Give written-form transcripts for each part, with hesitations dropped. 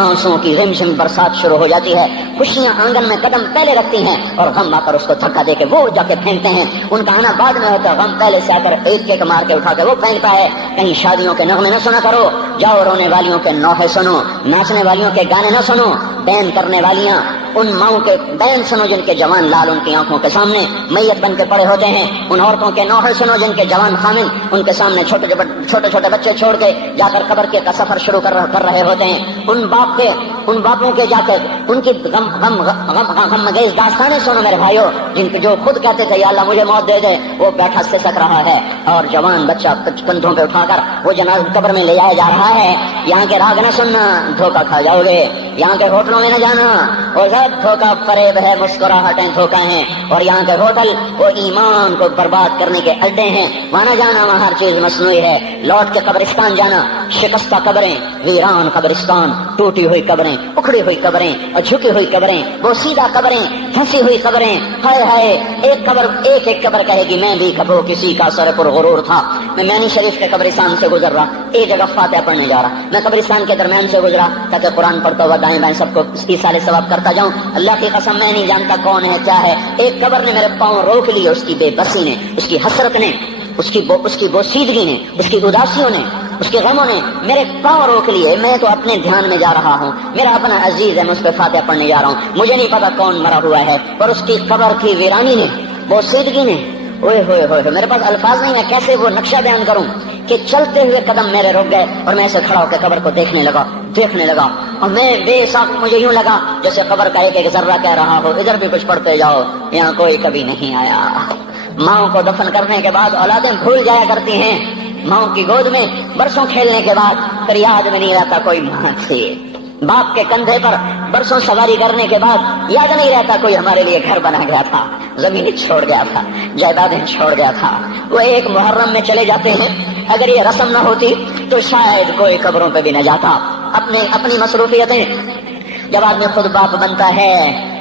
آنسوں کی رمجم برسات شروع ہو جاتی ہے. خوشیاں آنگن میں قدم پہلے رکھتی ہیں اور غم آ کر اس کو دھکا دے کے وہ جا کے پھینکتے ہیں. ان کا آنا بعد میں ہوتا ہے, غم پہلے سے آ کر ایک مار کے اٹھا کے وہ پھینکتا ہے. کہیں شادیوں کے نغمے نہ سنا کرو, جاؤ رونے والیوں کے نوحے سنو, ناچنے والیوں کے گانے نہ سنو, بین کرنے والیاں ان ماؤں کے بین سنو جن کے جوان لال ان کی آنکھوں کے سامنے میت بن کے پڑے ہوتے ہیں. ان عورتوں کے نوحے سنو جن کے جوان خامن ان کے سامنے چھوٹے چھوٹے بچے چھوڑ کے جا کر قبر کے کا سفر شروع کر رہے ہوتے ہیں. ان باپوں کے جا کر ان کی غم گیز داستانیں سنو میرے بھائیو, جن کے جو خود کہتے تھے یا اللہ مجھے موت دے دے, وہ بیٹھا سسک رہا ہے اور جوان بچہ کندھوں پہ اٹھا کر وہ جنازہ قبر میں لے جایا جا رہا ہے. یہاں کے راگ نہ سننا, دھوکہ کھا جاؤ گے. یہاں کے ہوٹلوں میں نہ جانا, وہ سب دھوکہ فریب ہے, مسکراہٹیں دھوکہ ہیں. اور یہاں کے ہوٹل وہ ایمان کو برباد کرنے کے اڈے ہیں. وہاں نہ جانا, وہاں ہر چیز مصنوعی ہے. لوٹ کے قبرستان جانا, شکستہ قبریں, ویران قبرستان, ٹوٹی ہوئی قبریں, اکھڑی ہوئی قبریں اور جھکی ہوئی قبریں, وہ سیدھا قبریں, پھنسی ہوئی قبریں. ہائے ہائے, ایک قبر کہے گی میں بھی کبھو کسی کا سر پر غرور تھا. میں میانی شریف کے قبرستان سے گزر رہا, ایک جگہ فاتحہ پڑھنے جا رہا, میں قبرستان کے درمیان سے گزرا تاکہ قرآن پڑھتا ہوا دائیں بائیں سب کو ایصال ثواب کرتا جاؤں. اللہ کی قسم میں نہیں جانتا کون ہے کیا ہے. ایک قبر نے میرے پاؤں روک لیے, اس کی بے بسی نے, اس کی حسرت نے, اس کی بوسیدگی نے, اس کی اداسیوں نے, اس کے غموں نے میرے پاؤں روک لیے. میں تو اپنے دھیان میں جا رہا ہوں, میرا اپنا عزیز ہے, میں اس پہ فاتحہ پڑھنے جا رہا ہوں. مجھے نہیں پتا کون مرا ہوا ہے, پر اس کی قبر کی ویرانی نے, بوسیدگی نے, اوئے ہوئے ہوئے, میرے پاس الفاظ نہیں ہے کیسے وہ نقشہ بیان کروں کہ چلتے ہوئے قدم میرے رک گئے اور میں ایسے کھڑا ہو کے قبر کو دیکھنے لگا اور میں بے ساکھ, مجھے یوں لگا جیسے قبر کا ایک ذرہ کہہ رہا ہو ادھر بھی کچھ پڑھتے جاؤ, یہاں کوئی کبھی نہیں آیا. ماؤں کو دفن کرنے کے بعد اولادیں بھول جایا کرتی ہیں. ماؤں کی گود میں برسوں کھیلنے کے بعد پھر یاد میں نہیں رہتا کوئی ماں تھی. باپ کے کندھے پر برسوں سواری کرنے کے بعد یاد نہیں رہتا کوئی ہمارے لیے گھر بنا گیا تھا, زمین چھوڑ گیا تھا, جائیدادیں چھوڑ گیا تھا. وہ ایک محرم میں چلے جاتے ہیں. اگر یہ رسم نہ ہوتی تو شاید کوئی قبروں پہ بھی نہ جاتا. اپنی مصروفیتیں, جب آدمی خود باپ بنتا ہے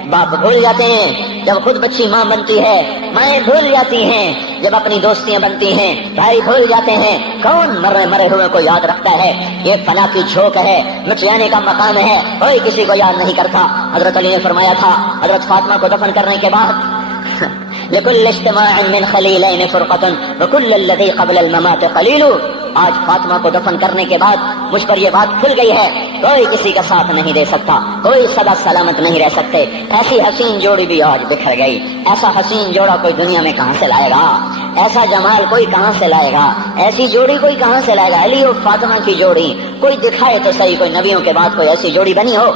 باپ بھول جاتے ہیں, جب خود بچی ماں بنتی ہے مائیں بھول جاتی ہیں, جب اپنی دوستیاں بنتی ہیں بھائی بھول جاتے ہیں. کون مرے ہوئے کو یاد رکھتا ہے؟ یہ فنا کی جھوک ہے, مٹ جانے کا مقام ہے, کوئی کسی کو یاد نہیں کرتا. حضرت علی نے فرمایا تھا حضرت فاطمہ کو دفن کرنے کے بعد لكل اجتماع من خليلين فرقة وكل الذي قبل الممات قليل. آج فاطمہ کو دفن کرنے کے بعد مجھ پر یہ بات کھل گئی ہے, کوئی کسی کا ساتھ نہیں دے سکتا, کوئی سدا سلامت نہیں رہ سکتے. ایسی حسین جوڑی بھی آج بکھر گئی. ایسا حسین جوڑا کوئی دنیا میں کہاں سے لائے گا؟ ایسا جمال کوئی کہاں سے لائے گا؟ ایسی جوڑی کوئی کہاں سے لائے گا؟ علی اور فاطمہ کی جوڑی کوئی دکھائے تو صحیح, کوئی نبیوں کے بعد کوئی ایسی جوڑی بنی ہو.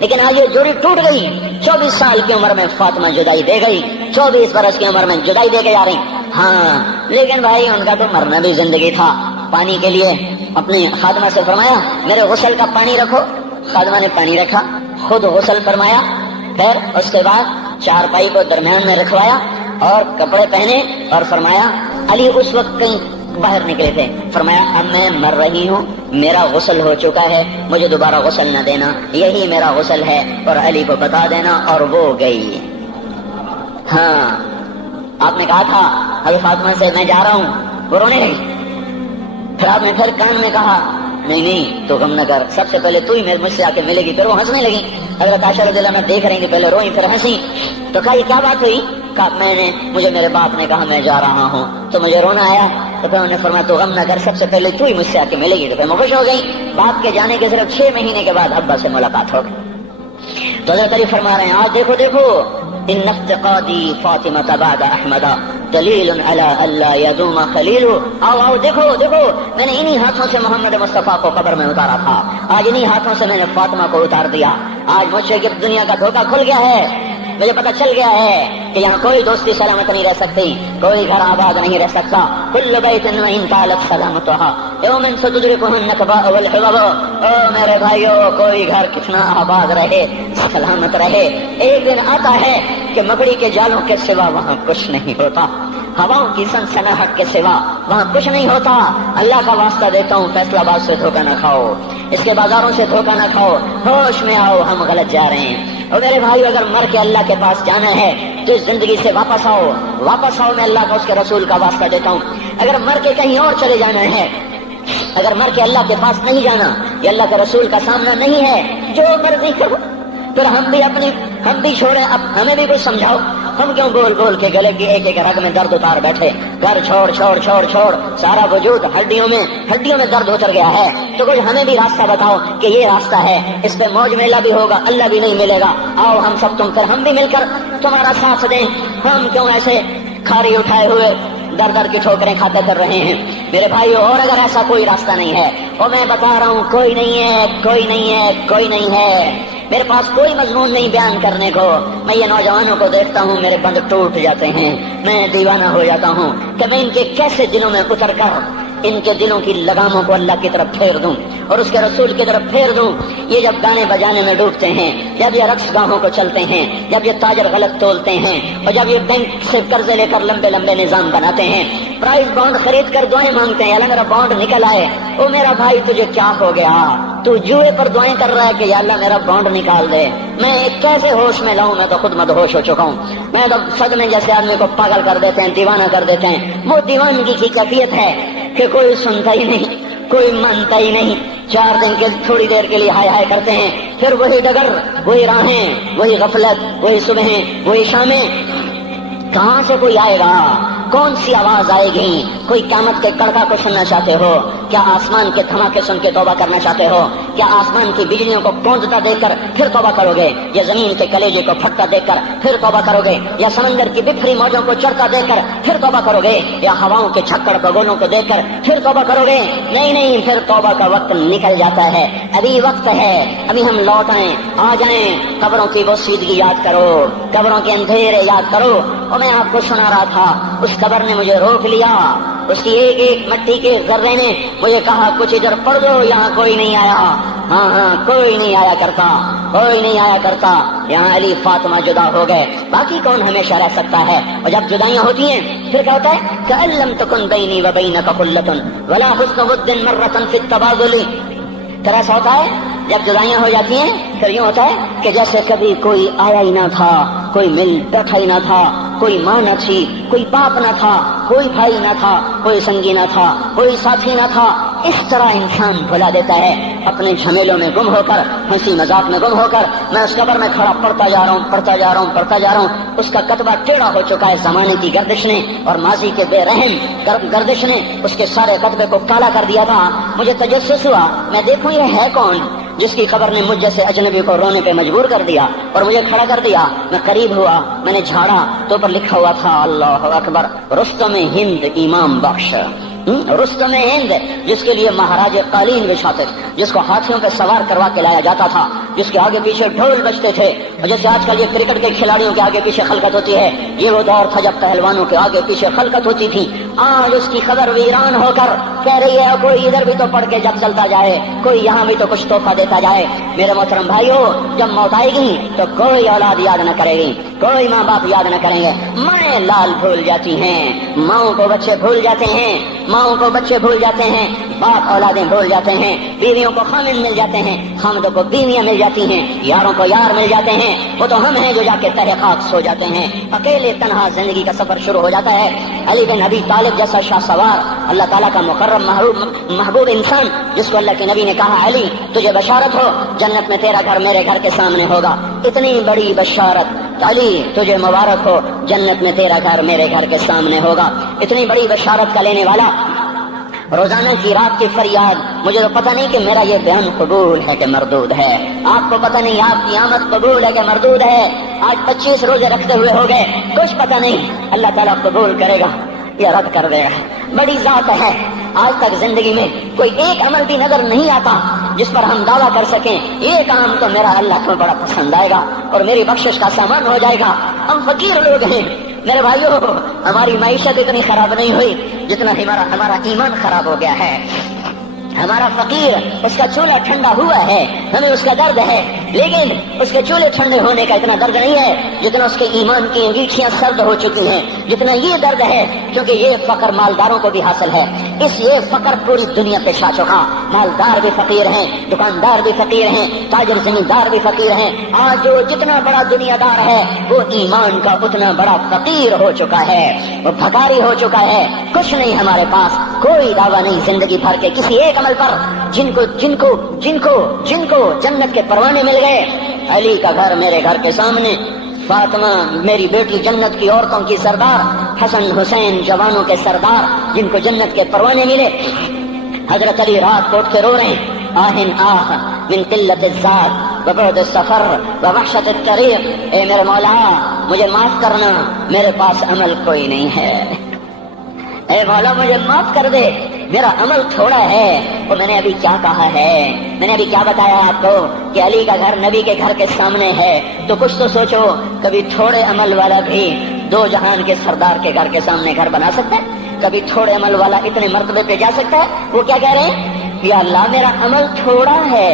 لیکن آج یہ جوڑی ٹوٹ گئی. 24 سال کی عمر میں فاطمہ جدائی دے گئی, 24 برس کی عمر میں جدائی دے کے جا رہی. ہاں لیکن بھائی ان کا تو مرنا بھی زندگی تھا. پانی کے لیے اپنی خادمہ سے فرمایا میرے غسل کا پانی رکھو. خادمہ نے پانی رکھا, خود غسل فرمایا, پھر اس کے بعد چارپائی کو درمیان میں رکھوایا اور کپڑے پہنے اور فرمایا. علی اس وقت کہیں باہر نکلے تھے, فرمایا اب میں مر رہی ہوں, میرا غسل ہو چکا ہے, مجھے دوبارہ غسل نہ دینا, یہی میرا غسل ہے اور علی کو بتا دینا. اور وہ گئی. ہاں آپ نے کہا تھا حضرت فاطمہ سے میں جا رہا ہوں, وہ رونے لگی. پھر آپ نے پھر کان میں کہا نہیں تو غم نہ کر, سب سے پہلے تو ہی مجھ سے آ کے ملے گی. پھر وہ ہنسنے لگی. حضرت عائشہ رضی اللہ عنہا دیکھ رہی تھی, پہلے روئی پھر ہنسی. تو کہا یہ کیا بات ہوئی؟ کہا مجھے میرے باپ نے کہا میں جا رہا ہوں تو مجھے رونا آیا. تو پھر انہوں نے فرمایا تو غم نہ کر, سب سے پہلے تو ہی مجھ سے آ کے ملے گی. تو پھر میں خوش ہو گئی. باپ کے جانے کے صرف 6 مہینے کے بعد ابا سے ملاقات ہو گئی. تو حضرت علی فرما رہے ہیں آج دیکھو ان افتقادی فاطمہ بعد احمد دلیل علی اللہ یدوم خلیل. آؤ دیکھو میں نے انہی ہاتھوں سے محمد مصطفیٰ کو قبر میں اتارا تھا, آج انہی ہاتھوں سے میں نے فاطمہ کو اتار دیا. آج مجھ سے دنیا کا دھوکہ کھل گیا ہے, مجھے پتہ چل گیا ہے کہ یہاں کوئی دوستی سلامت نہیں رہ سکتی, کوئی گھر آباد نہیں رہ سکتا. کل بیت وان طالت سلامتها یوم ستدركه النكباء والحباب. او میرے بھائیو, کوئی گھر کتنا آباد رہے, سلامت رہے, ایک دن آتا ہے کہ مکڑی کے جالوں کے سوا وہاں کچھ نہیں ہوتا, ہواؤں کی سنسناہٹ کے سوا وہاں کچھ نہیں ہوتا. اللہ کا واسطہ دیتا ہوں فیصلہ آباد سے دھوکہ نہ کھاؤ, اس کے بازاروں سے دھوکہ نہ کھاؤ, ہوش میں آؤ, ہم غلط جا رہے ہیں. اور میرے بھائی اگر مر کے اللہ کے پاس جانا ہے تو اس زندگی سے واپس آؤ, میں اللہ کا اس کے رسول کا واسطہ دیتا ہوں. اگر مر کے کہیں اور چلے جانا ہے اگر مر کے اللہ کے پاس نہیں جانا، یہ اللہ کے رسول کا سامنا نہیں ہے، جو مرضی کرو، پھر ہم بھی چھوڑیں، اب ہمیں بھی کچھ سمجھاؤ، ہم کیوں گول گول کے گلے کی ایک ایک رگ میں درد اتار بیٹھے، گھر چھوڑ چھوڑ چھوڑ چھوڑ، سارا وجود ہڈیوں میں درد اتر گیا ہے، تو کچھ ہمیں بھی راستہ بتاؤ کہ یہ راستہ ہے، اس پہ موج میلہ بھی ہوگا، اللہ بھی نہیں ملے گا، آؤ ہم سب ہم بھی مل کر تمہارا ساتھ دیں، ہم کیوں ایسے کھاری اٹھائے ہوئے در در کی ٹھوکریں کھاتے کر رہے ہیں میرے بھائیو۔ اور اگر ایسا کوئی راستہ نہیں ہے، اور میں بتا رہا ہوں کوئی نہیں ہے، کوئی نہیں ہے، کوئی نہیں ہے، میرے پاس کوئی مضمون نہیں بیان کرنے کو، میں یہ نوجوانوں کو دیکھتا ہوں میرے بند ٹوٹ جاتے ہیں، میں دیوانہ ہو جاتا ہوں کہ میں ان کے کیسے دلوں میں اتر کر ان کے دلوں کی لگاموں کو اللہ کی طرف پھیر دوں اور اس کے رسول کی طرف پھیر دوں۔ یہ جب گانے بجانے میں ڈوبتے ہیں، جب یہ رقص گاہوں کو چلتے ہیں، جب یہ تاجر غلط تولتے ہیں، اور جب یہ بینک سے قرضے لے کر لمبے لمبے نظام بناتے ہیں، پرائز بانڈ خرید کر دعائیں مانگتے ہیں، اللہ میرا بانڈ نکل آئے، او میرا بھائی تجھے کیا ہو گیا؟ تو جوئے پر دعائیں کر رہا ہے کہ یا اللہ میرا بانڈ نکال دے، میں کیسے ہوش میں لاؤں؟ میں تو خود مدہوش ہو چکا ہوں، میں تو صدمے جیسے آدمی کو پاگل کر دیتے ہیں، دیوانہ کر دیتے ہیں۔ وہ دیوانگی کی کیفیت ہے کہ کوئی سنتا ہی نہیں، کوئی مانتا ہی نہیں، 4 دن کے تھوڑی دیر کے لیے ہائے ہائے کرتے ہیں، پھر وہی ڈگر، وہی راہیں، وہی غفلت، وہی صبحیں، وہی شامیں۔ کہاں سے کوئی آئے گا؟ کون سی آواز آئے گی؟ کوئی قیامت کے کڑکا کو سننا چاہتے ہو؟ کیا آسمان کے دھماکے سن کے توبہ کرنا چاہتے ہو؟ کیا آسمان کی بجلیوں کو گونجتا دیکھ کر پھر توبہ کرو گے؟ یا زمین کے کلیجے کو پھٹتا دیکھ کر پھر توبہ کرو گے؟ یا سمندر کی بکھری موجوں کو چڑھتا دیکھ کر پھر توبہ کرو گے؟ یا ہواؤں کے چھکڑ بگولوں کو دیکھ کر پھر توبہ کرو گے؟ نہیں، پھر توبہ کا وقت نکل جاتا ہے، ابھی وقت ہے، ابھی ہم لوٹ آئیں، آ جائیں، قبروں کی وہ سیدگی یاد کرو، قبروں کے اندھیرے یاد کرو۔ اور میں آپ کو سنا رہا تھا، اس قبر نے مجھے روک لیا، اس کی ایک ایک مٹی کے ذرے نے مجھے کہا کچھ ادھر پڑھ دو، یہاں کوئی نہیں آیا، ہاں کوئی نہیں آیا کرتا، کوئی نہیں آیا کرتا، یہاں علی فاطمہ جدا ہو گئے، باقی کون ہمیشہ رہ سکتا ہے؟ اور جب جدائیاں ہوتی ہیں پھر کیا ہوتا ہے؟ کہ لم تکن بینی و بینک خلۃ ولا حسن ود مرۃ فی التبادل۔ پھر ایسا ہوتا ہے جب جدائیاں ہو جاتی ہیں پھر یوں ہوتا ہے کہ جیسے کبھی کوئی آیا ہی نہ تھا، کوئی مل بیٹھا ہی نہ تھا، کوئی ماں نہ تھی، کوئی باپ نہ تھا، کوئی بھائی نہ تھا، کوئی سنگی نہ تھا، کوئی ساتھی نہ تھا۔ اس طرح انسان بھلا دیتا ہے اپنے جھمیلوں میں گم ہو کر، ہنسی مذاق میں گم ہو کر۔ میں اس قبر میں کھڑا پڑھتا جا رہا ہوں، اس کا کتبہ ٹیڑھا ہو چکا ہے زمانے کی گردش نے اور ماضی کے بے رحم گردش نے اس کے سارے کتبے کو کالا کر دیا تھا۔ مجھے تجسس ہوا، میں دیکھوں یہ ہے کون جس کی خبر نے مجھ جیسے اجنبی کو رونے پہ مجبور کر دیا اور مجھے کھڑا کر دیا۔ میں قریب ہوا، میں نے جھاڑا تو پر لکھا ہوا تھا اللہ اکبر، رستم ہند امام بخش۔ رستم ہند جس کے لیے مہاراج قالین بچھاتے، جس کو ہاتھیوں پہ سوار کروا کے لایا جاتا تھا، جس کے آگے پیچھے ڈھول بجتے تھے، اور جیسے آج کل یہ کرکٹ کے کھلاڑیوں کے آگے پیچھے خلقت ہوتی ہے، یہ وہ دور تھا جب پہلوانوں کے آگے پیچھے خلقت ہوتی تھی۔ آج اس کی خبر ویران ہو کر کہہ رہی ہے کوئی ادھر بھی تو پڑھ کے جب چلتا جائے، کوئی یہاں بھی تو کچھ تحفہ دیتا جائے۔ میرے محترم بھائیو، جب موت آئے گی تو کوئی اولاد یاد نہ کرے گی، کوئی ماں باپ یاد نہ کریں گے، مائیں لال بھول جاتی ہیں، ماؤں کو بچے بھول جاتے ہیں، ماؤں کو بچے بھول جاتے ہیں، باپ اولادیں بھول جاتے ہیں، بیویوں کو خامن مل جاتے ہیں، خامدوں کو بیویاں مل جاتی ہیں، یاروں کو یار مل جاتے ہیں، وہ تو ہم ہیں جو جا کے تہہ خاک سو جاتے ہیں، اکیلے تنہا زندگی کا سفر شروع ہو جاتا ہے۔ علی بن ابی طالب جیسا شاہ سوار، اللہ تعالیٰ کا مکرم محبوب انسان، جس کو اللہ کے نبی نے کہا علی تجھے بشارت ہو جنت میں تیرا گھر میرے گھر کے سامنے ہوگا، اتنی بڑی بشارت، علی تجھے مبارک ہو جنت میں تیرا گھر میرے گھر کے سامنے ہوگا، اتنی بڑی بشارت کا لینے والا روزانہ کی رات کی فریاد۔ مجھے تو پتہ نہیں کہ میرا یہ بیان قبول ہے کہ مردود ہے، آپ کو پتہ نہیں آپ کی آمد قبول ہے کہ مردود ہے۔ آج 25 روزے رکھتے ہوئے ہو گئے، کچھ پتہ نہیں اللہ تعالیٰ قبول کرے گا یا رد کر دے گا، بڑی ذات ہے۔ آج تک زندگی میں کوئی ایک عمل بھی نظر نہیں آتا جس پر ہم دعویٰ کر سکیں یہ کام تو میرا اللہ کو بڑا پسند آئے گا اور میری بخشش کا سامان ہو جائے گا۔ ہم فقیر لوگ ہیں میرے بھائیو، ہماری معیشت اتنی خراب نہیں ہوئی جتنا ہمارا ایمان خراب ہو گیا ہے۔ ہمارا فقیر اس کا چولہا ٹھنڈا ہوا ہے، ہمیں اس کا درد ہے، لیکن اس کے چولہے ٹھنڈے ہونے کا اتنا درد نہیں ہے جتنا اس کے ایمان کی انگیٹھیاں سرد ہو چکی ہیں، جتنا یہ درد ہے، کیونکہ یہ فقر مالداروں کو بھی حاصل ہے۔ اس یہ فقر پوری دنیا پہ چھا چکا، مالدار بھی فقیر ہیں، دکاندار بھی فقیر ہیں، تاجر زمیندار بھی فقیر ہیں۔ آج جو جتنا بڑا دنیا دار ہے وہ ایمان کا اتنا بڑا فقیر ہو چکا ہے، وہ بھکاری ہو چکا ہے۔ کچھ نہیں ہمارے پاس، کوئی دعویٰ نہیں زندگی بھر کے کسی ایک عمل پر جن کو جنت کے پروانے مل گئے. علی کا گھر میرے گھر کے سامنے، فاطمہ میری بیٹی جنت کی عورتوں کی سردار، حسن حسین جوانوں کے سردار جن کو جنت کے پروانے ملے. حضرت علی رات کو اٹھ کے رو رہے ہیں، آہن آہ من قلت الذات وبعد السفر ووحشت الطریق. اے میرے مولا مجھے معاف کرنا، میرے پاس عمل کوئی نہیں ہے. اے مولا مجھے معاف کر دے، میرا عمل تھوڑا ہے. اور میں نے ابھی کیا کہا ہے، میں نے ابھی کیا بتایا آپ کو کہ علی کا گھر نبی کے گھر کے سامنے ہے. تو کچھ تو سوچو، کبھی تھوڑے عمل والا بھی دو جہان کے سردار کے گھر کے سامنے گھر بنا سکتا ہے؟ کبھی تھوڑے عمل والا اتنے مرتبے پہ جا سکتا ہے؟ وہ کیا کہہ رہے ہیں، یا اللہ میرا عمل تھوڑا ہے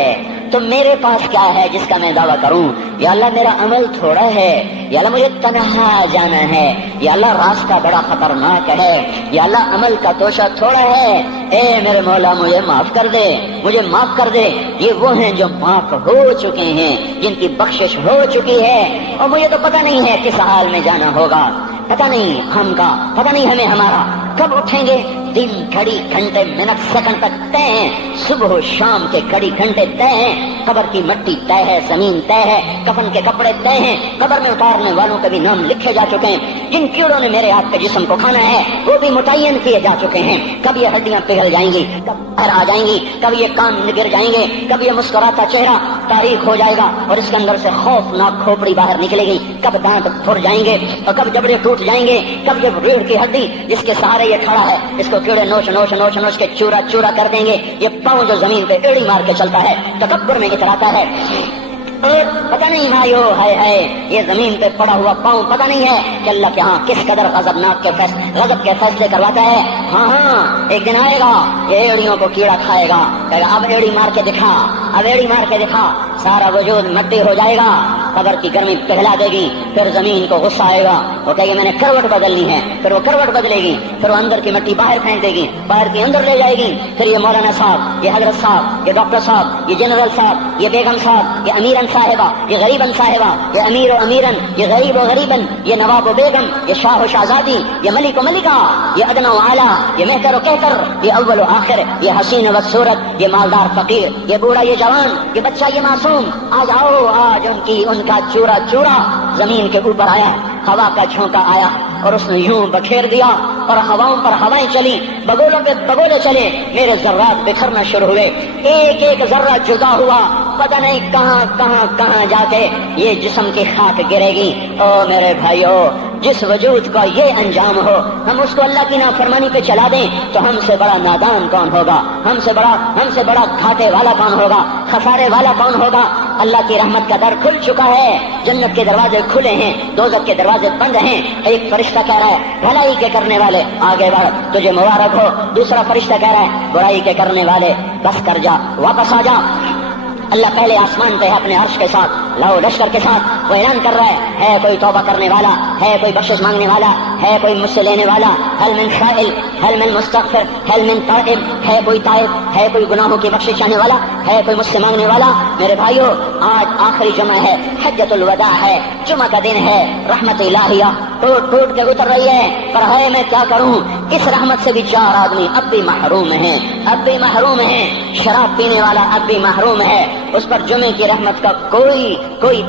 تو میرے پاس کیا ہے جس کا میں دعویٰ کروں. یا اللہ میرا عمل تھوڑا ہے، یا اللہ مجھے تنہا جانا ہے، یا اللہ راستہ بڑا خطرناک ہے، یا اللہ عمل کا توشہ تھوڑا ہے. اے میرے مولا مجھے معاف کر دے، مجھے معاف کر دے. یہ وہ ہیں جو معاف ہو چکے ہیں، جن کی بخشش ہو چکی ہے. اور مجھے تو پتہ نہیں ہے کس حال میں جانا ہوگا، پتہ نہیں ہم کا، پتہ نہیں ہمیں ہمارا کب اٹھیں گے. دن گھڑی گھنٹے منٹ سیکنڈ تک طے ہیں، صبح و شام کے گھڑی گھنٹے طے ہیں. قبر کی مٹی طے ہے، زمین طے ہے، کفن کے کپڑے طے ہیں. قبر میں اتارنے والوں کے بھی نام لکھے جا چکے ہیں. جن کیڑوں نے میرے آپ کے جسم کو کھانا ہے وہ بھی متعین کیے جا چکے ہیں. کب یہ ہڈیاں پگھل جائیں گی، کب باہر آ جائیں گی، کب یہ کان گر جائیں گے، کب یہ مسکراتا چہرہ تاریخ ہو جائے گا اور اس کے اندر سے خوفناک کھوپڑی باہر نکلے گی. کب دانت پھٹ جائیں گے اور کب جبڑے ٹوٹ جائیں گے. کب یہ ریڑھ کی ہڈی جس کے سہارے یہ کھڑا ہے اس کو کیڑے نوچ نوچ نوچ نوچ کے چورا چورا کر دیں گے. یہ پاؤں جو زمین پہ ایڑی مار کے چلتا ہے تکبر میں اتراتا ہے. اور پتہ نہیں بھائیو ہے یہ زمین پہ پڑا ہوا پاؤں پتہ نہیں ہے کہ اللہ کے ہاں کس قدر غضب کے فیصلے کرواتا ہے. ہاں ایک دن آئے گا یہ ایڑیوں کو کیڑا کھائے گا، کہے گا اب ایڑی مار کے دکھا، اب ایڑی مار کے دکھا. سارا وجود مٹی ہو جائے گا، قبر کی گرمی پگھلا دے گی. پھر زمین کو غصہ آئے گا، وہ کہے گی میں نے کروٹ بدلنی ہے. پھر وہ کروٹ بدلے گی، پھر وہ اندر کی مٹی باہر پھینک دے گی، باہر کی اندر لے جائے گی. پھر یہ مولانا صاحب، یہ حضرت صاحب، یہ ڈاکٹر صاحب، یہ جنرل صاحب، یہ بیگم صاحب، یہ امیرن صاحبہ، یہ غریبن صاحبہ، یہ امیر و امیرن، یہ غریب و غریبن، یہ نواب و بیگم، یہ شاہ و شہزادی، یہ ملک و ملکہ، یہ ادنا و اعلیٰ، یہ مہتر و کہتر، یہ اول و آخر، یہ حسین و صورت، یہ مالدار فقیر، یہ بوڑھا یہ جوان، یہ بچہ یہ معصوم. آج آؤ، آج ان کا چورا چورا زمین کے اوپر آیا. ہوا کا جھونکا آیا اور اس نے یوں بکھیر دیا اور ہواؤں پر ہوائیں چلی، بگولوں پہ بگولے چلے. میرے ذرات بکھرنا شروع ہوئے، ایک ایک ذرہ جدا ہوا. پتہ نہیں کہاں کہاں کہاں جا کے یہ جسم کی خاک گرے گی. او میرے بھائیو، جس وجود کا یہ انجام ہو، ہم اس کو اللہ کی نافرمانی پہ چلا دیں تو ہم سے بڑا نادان کون ہوگا، ہم سے بڑا گھاٹے والا کون ہوگا، خسارے والا کون ہوگا. اللہ کی رحمت کا در کھل چکا ہے، جنت کے دروازے کھلے ہیں، دوزخ کے دروازے بند ہیں. ایک فرشتہ کہہ رہا ہے بھلائی کے کرنے والے آگے بڑھ، تجھے مبارک ہو. دوسرا فرشتہ کہہ رہا ہے برائی کے کرنے والے بس کر جا، واپس آ جا. اللہ پہلے آسمان پہ ہے اپنے عرش کے ساتھ، لو لشکر کے ساتھ. وہ اعلان کر رہا ہے کوئی توبہ کرنے والا، ہے کوئی بخشش مانگنے والا، ہے کوئی مجھ سے لینے والا. حل من سائل، حل من مستغفر، حل من تائب، ہے کوئی تائب، ہے کوئی گناہوں کی بخشش چاہنے والا، ہے کوئی مجھ سے مانگنے والا. میرے بھائیو، آج آخری جمعہ ہے، حجۃ الوداع ہے، جمعہ کا دن ہے. رحمت الہیہ ٹوٹ ٹوٹ کے اتر رہی ہے. پر ہے میں کیا کروں، اس رحمت سے بھی 4 آدمی اب بھی محروم ہیں، اب بھی محروم ہیں. شراب پینے والا اب بھی محروم ہے، اس پر جمعے کی رحمت کا کوئی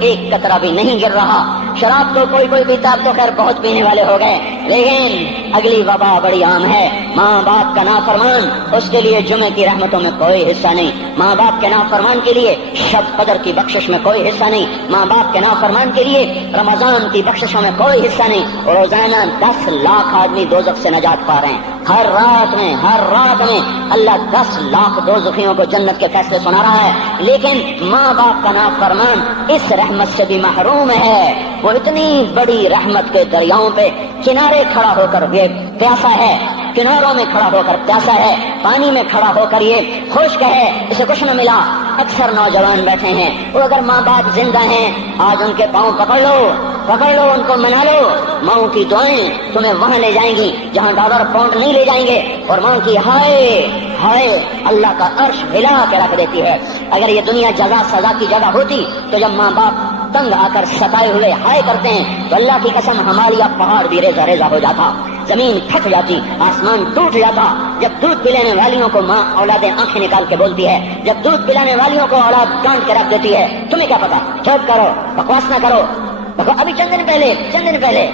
ایک قطرہ بھی نہیں گر رہا. شراب تو کوئی پیتا، تو خیر بہت پینے والے ہو گئے. لیکن اگلی وبا بڑی عام ہے، ماں باپ کا نافرمان، اس کے لیے جمعے کی رحمتوں میں کوئی حصہ نہیں. ماں باپ کے نافرمان کے لیے شب قدر کی بخشش میں کوئی حصہ نہیں. ماں باپ کے نافرمان کے لیے رمضان کی بخششوں میں کوئی حصہ نہیں. روزانہ 10 لاکھ آدمی دوزخ سے نجات پا رہے ہیں. ہر رات میں اللہ 10 لاکھ دوزخیوں کو جنت کے فیصلے سنا رہا ہے. لیکن ماں باپ کا نافرمان اس رحمت سے بھی محروم ہے. وہ اتنی بڑی رحمت کے دریاؤں پہ کنارے کھڑا ہو کر یہ پیاسا ہے، کناروں میں کھڑا ہو کر پیاسا ہے، پانی میں کھڑا ہو کر یہ خشک ہے، اسے کچھ نہ ملا. اکثر نوجوان بیٹھے ہیں، وہ اگر ماں باپ زندہ ہیں آج ان کے پاؤں پکڑ لو، ان کو منا لو. ماں کی دعائیں تمہیں وہاں لے جائیں گی جہاں ڈالر پاؤنڈ نہیں لے جائیں گے. اور ماں کی ہائے اللہ کا عرش ہلا کے رکھ دیتی ہے. اگر یہ دنیا جزا سزا کی جگہ ہوتی تو جب ماں باپ تنگ آ کر ستائے ہوئے ہائے کرتے ہیں تو اللہ کی قسم ہمارا پہاڑ بھی ریزہ ریزہ ہو جاتا. زمین پھٹ جاتی، آسمان ٹوٹ جاتا۔ جب دودھ پلانے والیوں کو ماں اولادیں آنکھیں نکال کے بولتی ہے، جب دودھ پلانے والیوں کو اولاد کاٹ کے رکھ دیتی ہے، تمہیں کیا پتا؟ چپ کرو، بکواس نہ کرو۔ ابھی چند دن پہلے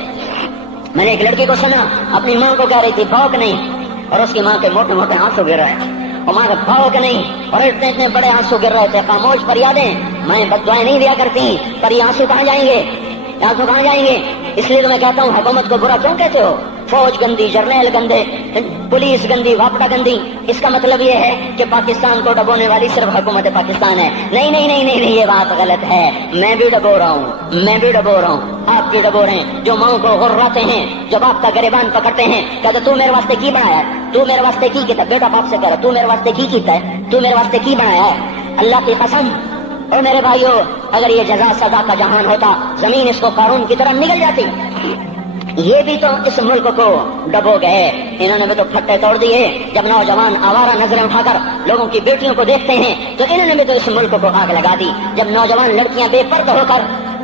میں نے ایک لڑکی کو سنا اپنی ماں کو کہہ رہی تھی بھوک نہیں، اور اس کی ماں کے موٹے موٹے آنسو گر رہے ہیں، اور ماں کا بھوک نہیں، اور اتنے بڑے آنسو گر رہے تھے۔ خاموش فریادیں، میں بد دعائیں نہیں دیا کرتی، پر یہ آنسو کہاں جائیں گے؟ آنسو کہاں جائیں گے؟ اس لیے تو میں کہتا ہوں حکومت کو برا کیوں کہتے ہو؟ فوج گندی، جرنیل گندے، پولیس گندی، واپڈا گندی۔ اس کا مطلب یہ ہے کہ پاکستان کو ڈبونے والی صرف حکومت پاکستان ہے؟ نہیں نہیں نہیں نہیں، یہ بات غلط ہے۔ میں بھی ڈبو رہا ہوں، آپ بھی ڈبو رہے ہیں جو ماں کو غراتے ہیں، جب آپ کا گریبان پکڑتے ہیں، کہتے تو میرے واسطے کی بنایا ہے، تو میرے واسطے کی کیتا ہے؟ بیٹا باپ سے کہہ رہا تو میرے واسطے کی کیتا ہے، تو میرے واسطے کی بنایا ہے؟ اللہ کی قسم، اور میرے بھائیو، اگر یہ جزا سزا کا جہان ہوتا، زمین اس کو قارون کی طرح نگل جاتی۔ یہ بھی تو اس ملک کو ڈبو گئے، انہوں نے بھی تو پھٹے توڑ دیے۔ جب نوجوان آوارہ نظریں اٹھا کر لوگوں کی بیٹیوں کو دیکھتے ہیں تو انہوں نے بھی تو اس ملک کو آگ لگا دی۔ جب نوجوان لڑکیاں بے پردہ ہو کر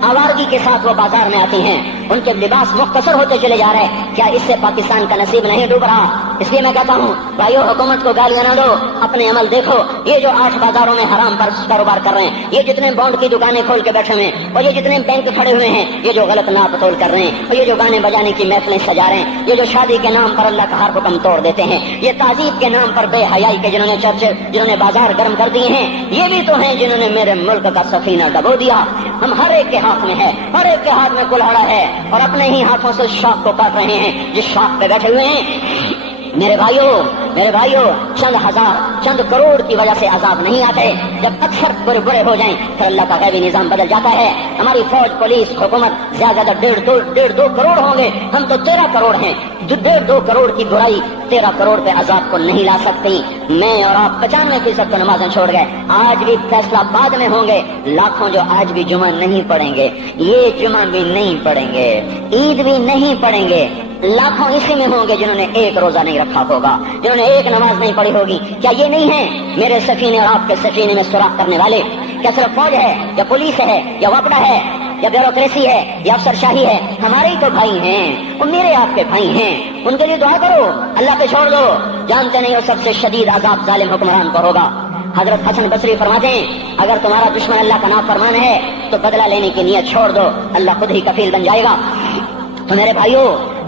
آوارگی کے ساتھ وہ بازار میں آتی ہیں، ان کے لباس مختصر ہوتے چلے جا رہے ہیں، کیا اس سے پاکستان کا نصیب نہیں ڈوب رہا؟ اس لیے میں کہتا ہوں بھائیو، حکومت کو گالیاں نہ دو، اپنے عمل دیکھو۔ یہ جو 8 بازاروں میں حرام پر کاروبار کر رہے ہیں، یہ جتنے بانڈ کی دکانیں کھول کے بیٹھے ہوئے ہیں، اور یہ جتنے بینک کھڑے ہوئے ہیں، یہ جو غلط ناپ تول کر رہے ہیں، اور یہ جو گانے بجانے کی محفلیں سجا رہے ہیں، یہ جو شادی کے نام پر اللہ کا ہر حکم توڑ دیتے ہیں، یہ تعذیب کے نام پر بے حیائی کے جنہوں نے چرچے، جنہوں نے بازار گرم کر دیے ہیں، یہ بھی تو ہیں جنہوں نے میرے ملک کا سفینہ ڈبو دیا۔ ہم ہر ایک کے ہاتھ میں ہے، ہر ایک کے ہاتھ میں کلہاڑا ہے، اور اپنے ہی ہاتھوں سے شاخ کو کاٹ رہے ہیں جس شاخ پہ بیٹھے ہوئے ہیں۔ میرے بھائیوں، چند ہزار، چند کروڑ کی وجہ سے عذاب نہیں آتے۔ جب اکثر بڑے ہو جائیں پھر اللہ کا غیبی نظام بدل جاتا ہے۔ ہماری فوج، پولیس، حکومت زیادہ 1.5 کروڑ ہوں گے، ہم تو 13 کروڑ ہیں۔ 1.5 کروڑ کی برائی 13 کروڑ پہ عذاب کو نہیں لا سکتی۔ میں اور آپ 95% تو نمازیں چھوڑ گئے، آج بھی فیصلہ بعد میں ہوں گے۔ لاکھوں جو آج بھی جمعہ نہیں پڑھیں گے، یہ جمعہ بھی نہیں پڑھیں گے، عید بھی نہیں پڑھیں گے، لاکھوں اسی میں ہوں گے جنہوں نے ایک روزہ نہیں رکھا ہوگا، جنہوں نے ایک نماز نہیں پڑھی ہوگی۔ کیا یہ نہیں ہے میرے سفینے اور آپ کے سفینے میں سوراخ کرنے والے؟ کیا صرف فوج ہے یا پولیس ہے یا وپڈا ہے یا بیوروکریسی ہے یا افسر شاہی ہے؟ ہمارے ہی تو بھائی ہیں، وہ میرے آپ کے بھائی ہیں، ان کے لیے دعا کرو، اللہ پہ چھوڑ دو۔ جانتے نہیں ہو سب سے شدید عذاب ظالم حکمران کو ہوگا۔ حضرت حسن بصری فرماتے ہیں اگر تمہارا دشمن اللہ کا نافرمان ہے تو بدلہ لینے کی نیت چھوڑ دو، اللہ خود ہی کفیل بن جائے گا۔ تو میرے بھائیوں،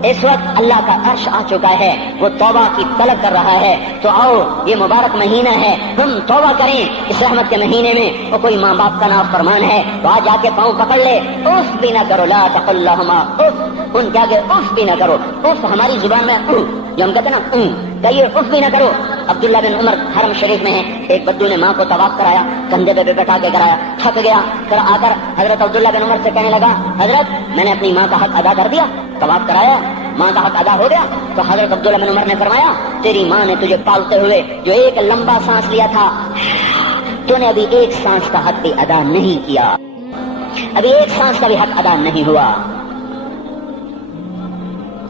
اس وقت اللہ کا عرش آ چکا ہے، وہ توبہ کی طلب کر رہا ہے۔ تو آؤ، یہ مبارک مہینہ ہے، ہم توبہ کریں۔ اس رحمت کے مہینے میں وہ کوئی ماں باپ کا نافرمان ہے تو آج جا کے پاؤں پکڑ لے، اف بھی نہ کرو، لا تقل لہما اف، ان کے آگے اف بھی نہ کرو۔ اف ہماری زبان میں جو ہم کہتے ہیں نا، کہیے اف بھی نہ کرو۔ عبداللہ بن عمر حرم شریف میں ہے، ایک بدو نے ماں کو طواف کرایا، کندھے پہ بٹھا کے کرایا، تھک گیا، پھر آ کر حضرت عبداللہ بن عمر سے کہنے لگا حضرت میں نے اپنی ماں کا حق ادا کر دیا، طواف کرایا، ماں کا حق ادا ہو گیا؟ تو حضرت عبداللہ بن عمر نے فرمایا تیری ماں نے تجھے پالتے ہوئے جو ایک لمبا سانس لیا تھا، تو نے ابھی ایک سانس کا حق بھی ادا نہیں کیا، ابھی ایک سانس کا بھی حق ادا نہیں ہوا۔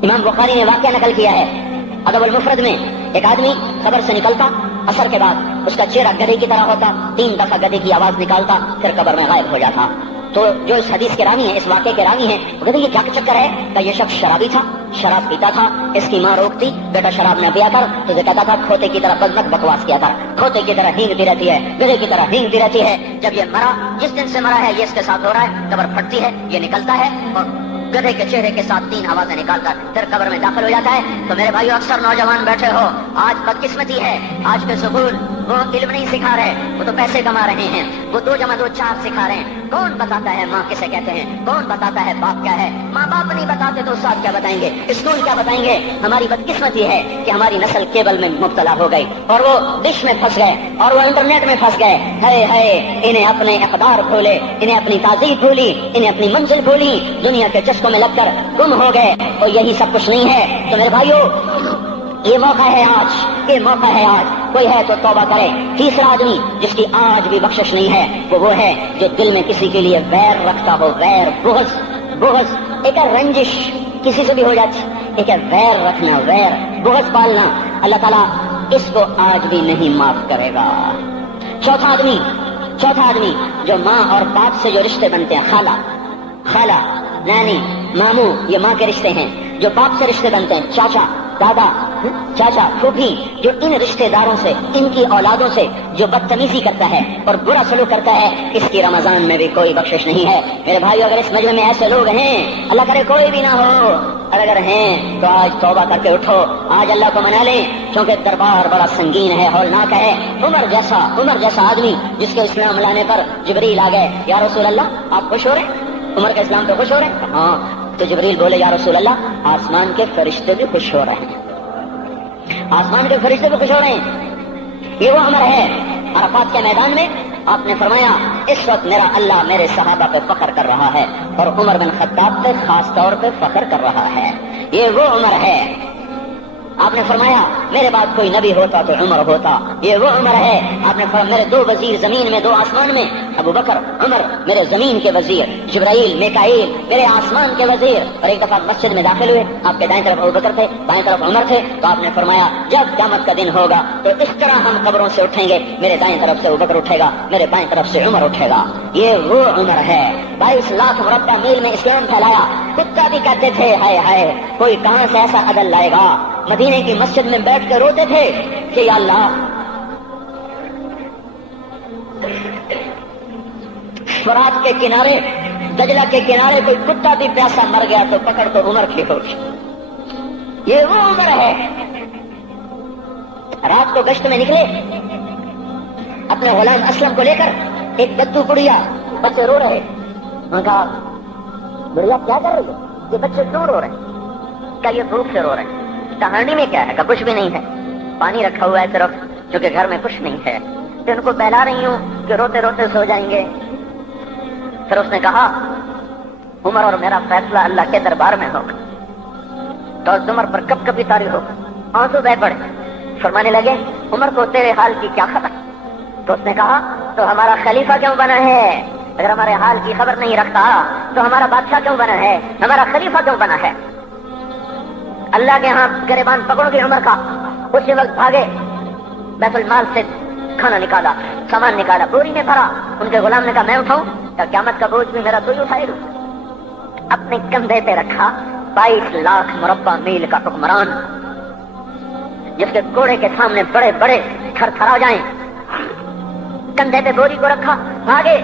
امام بخاری نے واقعہ نقل کیا ہے ادب المفرد میں، ایک آدمی قبر سے نکلتا، عصر کے بعد اس کا چہرہ گدھے کی طرح ہوتا، 3 دفعہ گدھے کی آواز نکالتا، پھر قبر میں غائب ہو جاتا۔ تو جو اس حدیث کے راوی ہیں، اس واقعے کے راوی ہیں، وہ کہتے ہیں یہ کیا چکر ہے؟ کہ یہ شخص شرابی تھا، شراب پیتا تھا، اس کی ماں روکتی بیٹا شراب نہ پیا کر، تو یہ کہتا تھا کھوتے کی طرح بزنک بکواس کیا کر، کھوتے کی طرح ہینگتی رہتی ہے، گدھے کی طرح ہینگتی رہتی ہے۔ جب یہ مرا، جس دن سے مرا ہے یہ اس کے ساتھ ہو رہا ہے، قبر پھٹتی ہے، یہ نکلتا ہے اور گدھے کے چہرے کے ساتھ 3 آوازیں نکالتا پھر قبر میں داخل ہو جاتا ہے۔ تو میرے بھائیو، اکثر نوجوان بیٹھے ہو، آج بدقسمتی ہے، آج کے سکول وہ علم نہیں سکھا رہے، وہ تو پیسے کما رہے ہیں، وہ 2 × 2 4 سکھا رہے ہیں۔ کون بتاتا ہے ماں کسے کہتے ہیں؟ کون بتاتا ہے باپ کیا ہے؟ ماں باپ نہیں بتاتے تو استاد کیا بتائیں گے؟ اسکول کیا بتائیں گے؟ ہماری بدقسمتی ہے کہ ہماری نسل کیبل میں مبتلا ہو گئی اور وہ ڈش میں پھنس گئے اور وہ انٹرنیٹ میں پھنس گئے۔ ہے انہیں اپنے اقدار بھولے، انہیں اپنی تہذیب بھولی، انہیں اپنی منزل بھولی، دنیا کے چسکوں میں لگ کر گم ہو گئے، اور یہی سب کچھ نہیں ہے۔ تو میرے بھائیو، یہ موقع ہے آج، یہ موقع ہے آج، کوئی ہے تو توبہ کرے۔ تیسرا آدمی جس کی آج بھی بخشش نہیں ہے وہ ہے جو دل میں کسی کے لیے ویر رکھتا ہو، ویر، بغض، ایک ہے رنجش، کسی سے بھی ہو جاتی، ایک ہے ویر رکھنا، ویر، بغض پالنا، اللہ تعالیٰ اس کو آج بھی نہیں معاف کرے گا۔ چوتھا آدمی جو ماں اور باپ سے جو رشتے بنتے ہیں، خالہ، نانی، ماموں، یہ ماں کے رشتے ہیں، جو باپ سے رشتے بنتے ہیں، چاچا، دادا، چاچا، پھوپھی، جو ان رشتے داروں سے، ان کی اولادوں سے جو بدتمیزی کرتا ہے اور برا سلوک کرتا ہے، اس کی رمضان میں بھی کوئی بخشش نہیں ہے۔ میرے بھائیو، اگر اس مجمع میں ایسے لوگ ہیں، اللہ کرے کوئی بھی نہ ہو، اور اگر ہیں تو آج توبہ کر کے اٹھو، آج اللہ کو منا لیں، کیونکہ دربار بڑا سنگین ہے، ہولناک ہے۔ عمر جیسا آدمی جس کے اسلام لانے پر جبریل آ گئے، یا رسول اللہ آپ خوش ہو رہے ہیں؟ عمر کے اسلام پہ خوش ہو رہے ہیں؟ ہاں۔ تو جبریل بولے، یا رسول اللہ آسمان کے فرشتے بھی خوش ہو رہے ہیں، آسمان کے فرشتے بھی خوش ہو رہے ہیں۔ یہ وہ عمر ہے۔ عرفات کے میدان میں آپ نے فرمایا، اس وقت میرا اللہ میرے صحابہ پہ فخر کر رہا ہے، اور عمر بن خطاب پہ خاص طور پہ فخر کر رہا ہے۔ یہ وہ عمر ہے۔ آپ نے فرمایا، میرے بعد کوئی نبی ہوتا تو عمر ہوتا۔ یہ وہ عمر ہے۔ آپ نے فرمایا، میرے 2 وزیر زمین میں، 2 آسمان میں، ابو بکر، عمر میرے زمین کے وزیر، جبرائیل، میکائیل میرے آسمان کے وزیر۔ اور ایک دفعہ مسجد میں داخل ہوئے، آپ کے دائیں طرف ابو بکر تھے، بائیں طرف عمر تھے، تو آپ نے فرمایا، جب قیامت کا دن ہوگا تو اس طرح ہم قبروں سے اٹھیں گے، میرے دائیں طرف سے ابو بکر اٹھے گا، میرے بائیں طرف سے عمر اٹھے گا۔ یہ وہ عمر ہے۔ 22 لاکھ مربع میل میں اسلام پھیلایا۔ کتا بھی کہتے تھے، ہائے ہائے کوئی کہاں سے ایسا عدل لائے گا۔ مدینے کی مسجد میں بیٹھ کے روتے تھے کہ یا اللہ، فرات کے کنارے، دجلہ کے کنارے کوئی کتا بھی پیاسا مر گیا تو پکڑ تو عمر کی ہوگی۔ یہ وہ عمر ہے۔ رات کو گشت میں نکلے اپنے غلام اسلم کو لے کر، ایک بدو بڑھیا، بچے رو رہے، انہوں نے کہا، بڑھیا کیا کر رہی ہے؟ یہ بچے کیوں رو رہے ہیں؟ کیا یہ بھوک سے رو رہے ہیں؟ کہانی میں کیا ہے؟ کہ کچھ بھی نہیں ہے، پانی رکھا ہوا ہے صرف، کیونکہ گھر میں کچھ نہیں ہے، تو ان کو بہلا رہی ہوں کہ روتے روتے سو جائیں گے۔ پھر اس نے کہا، عمر اور میرا فیصلہ اللہ کے دربار میں ہوگا، تو عمر پر کب کبھی تاری ہوگا۔ آنسو بہ پڑے، فرمانے لگے، عمر کو تیرے حال کی کیا خبر؟ تو اس نے کہا، تو ہمارا خلیفہ کیوں بنا ہے؟ اگر ہمارے حال کی خبر نہیں رکھتا تو ہمارا بادشاہ کیوں بنا ہے؟ ہمارا خلیفہ کیوں بنا ہے؟ اللہ کے ہاں گریبان پکڑو گے عمر کا۔ اسی وقت بھاگے، بیت المال سے کھانا نکالا، سامان نکالا، بوری میں بھرا۔ ان کے غلام نے کہا، میں اٹھاؤں؟ کہ قیامت کا بوجھ بھی میرا تو ہی اٹھائے گا۔ اپنے کندھے پہ رکھا 22 لاکھ مربع میل کا حکمران، جس کے گھوڑے کے سامنے بڑے بڑے تھر تھرا جائیں، کندھے پہ بوری کو رکھا، بھاگے،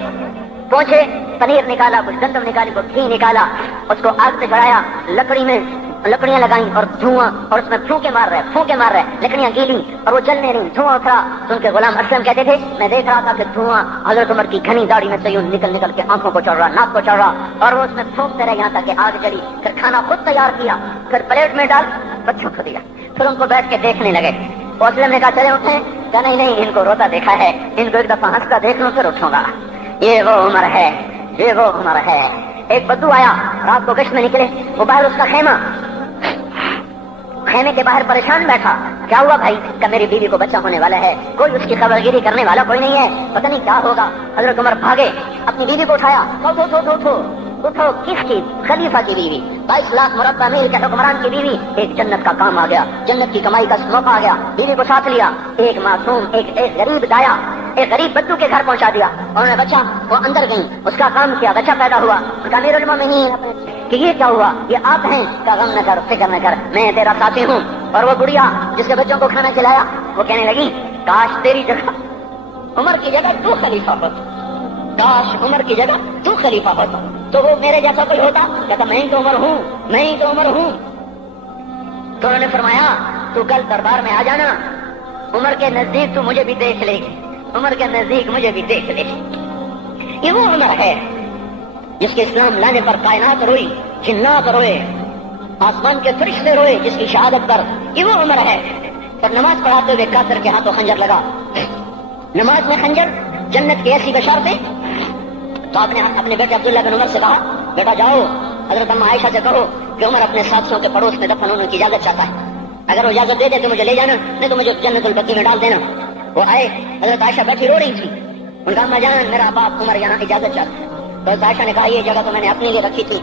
پہنچے، پنیر نکالا، کچھ گندم نکالی، کچھ گھی نکالا، اس کو آگ پہ چڑھایا، لکڑی میں لکڑیاں لگائیں اور دھواں، اور اس میں پھونکے مار رہے، لکڑیاں گیلی اور وہ جلنے نہیں، دھواں اترا۔ تو ان کے غلام اسلم کہتے تھے، میں دیکھ رہا تھا کہ دھواں حضرت عمر کی گھنی داڑھی میں سے یوں نکل نکل کے آنکھوں کو چڑھ رہا، ناک کو چڑھ رہا، اور وہ اس میں پھونکتے رہے یہاں تک کہ آگ جلی۔ پھر کھانا خود تیار کیا، پھر پلیٹ میں ڈال بچوں کو دیا، پھر ان کو بیٹھ کے دیکھنے لگے۔ اسلم نے کہا، چلے اٹھیں؟ کہا، نہیں، ان کو روتا دیکھا ہے، ان کو ایک دفعہ ہنستا دیکھ لوں پھر اٹھوں گا۔ یہ وہ عمر ہے، یہ وہ عمر ہے۔ ایک بدو آیا، رات کو گشت میں نکلے، وہ باہر اس کا خیمے کے باہر پریشان بیٹھا۔ کیا ہوا بھائی؟ کہ میری بیوی کو بچہ ہونے والا ہے، کوئی اس کی خبرگیری کرنے والا کوئی نہیں ہے، پتہ نہیں کیا ہوگا۔ حضرت عمر بھاگے، اپنی بیوی کو اٹھایا، اٹھو، کس کی؟ خلیفہ کی بیوی، 22 لاکھ مربع میل کے حکمران کی بیوی۔ ایک جنت کا کام آ گیا، جنت کی کمائی کا موقع آ گیا، بیوی کو ساتھ لیا، ایک معصوم، ایک غریب دایا، ایک غریب بدو کے گھر پہنچا دیا، اور انہیں بچہ، وہ اندر گئی، اس کا کام کیا، بچہ پیدا ہوا۔ ان کا امیر المومنین کہ یہ کیا ہوا؟ یہ آپ ہیں؟ کا غم نہ کر، فکر نہ کر، میں تیرا ساتھی ہوں۔ اور وہ بڑھیا جس کے بچوں کو کھانا کھلایا، وہ کہنے لگی، کاش تیری جگہ عمر کی جگہ تو خلیفہ ہوتا، کاش عمر کی جگہ تو خلیفہ ہوتا، تو وہ میرے جیسا کوئی ہوتا؟ کہتا، میں ہی تو عمر ہوں، میں ہی تو عمر ہوں۔ تو انہوں نے فرمایا، تو کل دربار میں آ جانا، عمر کے نزدیک تو مجھے بھی دیکھ لے گی، عمر کے نزدیک مجھے بھی دیکھ لے گی۔ یہ وہ عمر ہے جس کے اسلام لانے پر کائنات روئی، جنات روئے، آسمان کے فرشتے روئے جس کی شہادت پر۔ یہ وہ عمر ہے۔ پر نماز پڑھاتے ہوئے کافر کے ہاتھوں خنجر لگا، نماز میں خنجر، جنت کی ایسی بشارتیں۔ تو آپ نے اپنے بیٹے عبداللہ بن عمر سے کہا، بیٹا جاؤ حضرت اماں عائشہ سے کہو کہ عمر اپنے ساتھیوں کے پڑوس میں دفن ہونے کی اجازت چاہتا ہے، اگر وہ اجازت دے دے تو مجھے لے جانا، نہیں تو مجھے جنت البقیع میں ڈال دینا۔ وہ آئے، حضرت عائشہ بیٹھی رو رہی تھی، ان کا اماں جان میرا باپ عمر یہاں اجازت چاہتا ہے۔ تو حضرت عائشہ نے کہا، یہ جگہ تو میں نے اپنے لیے رکھی تھی،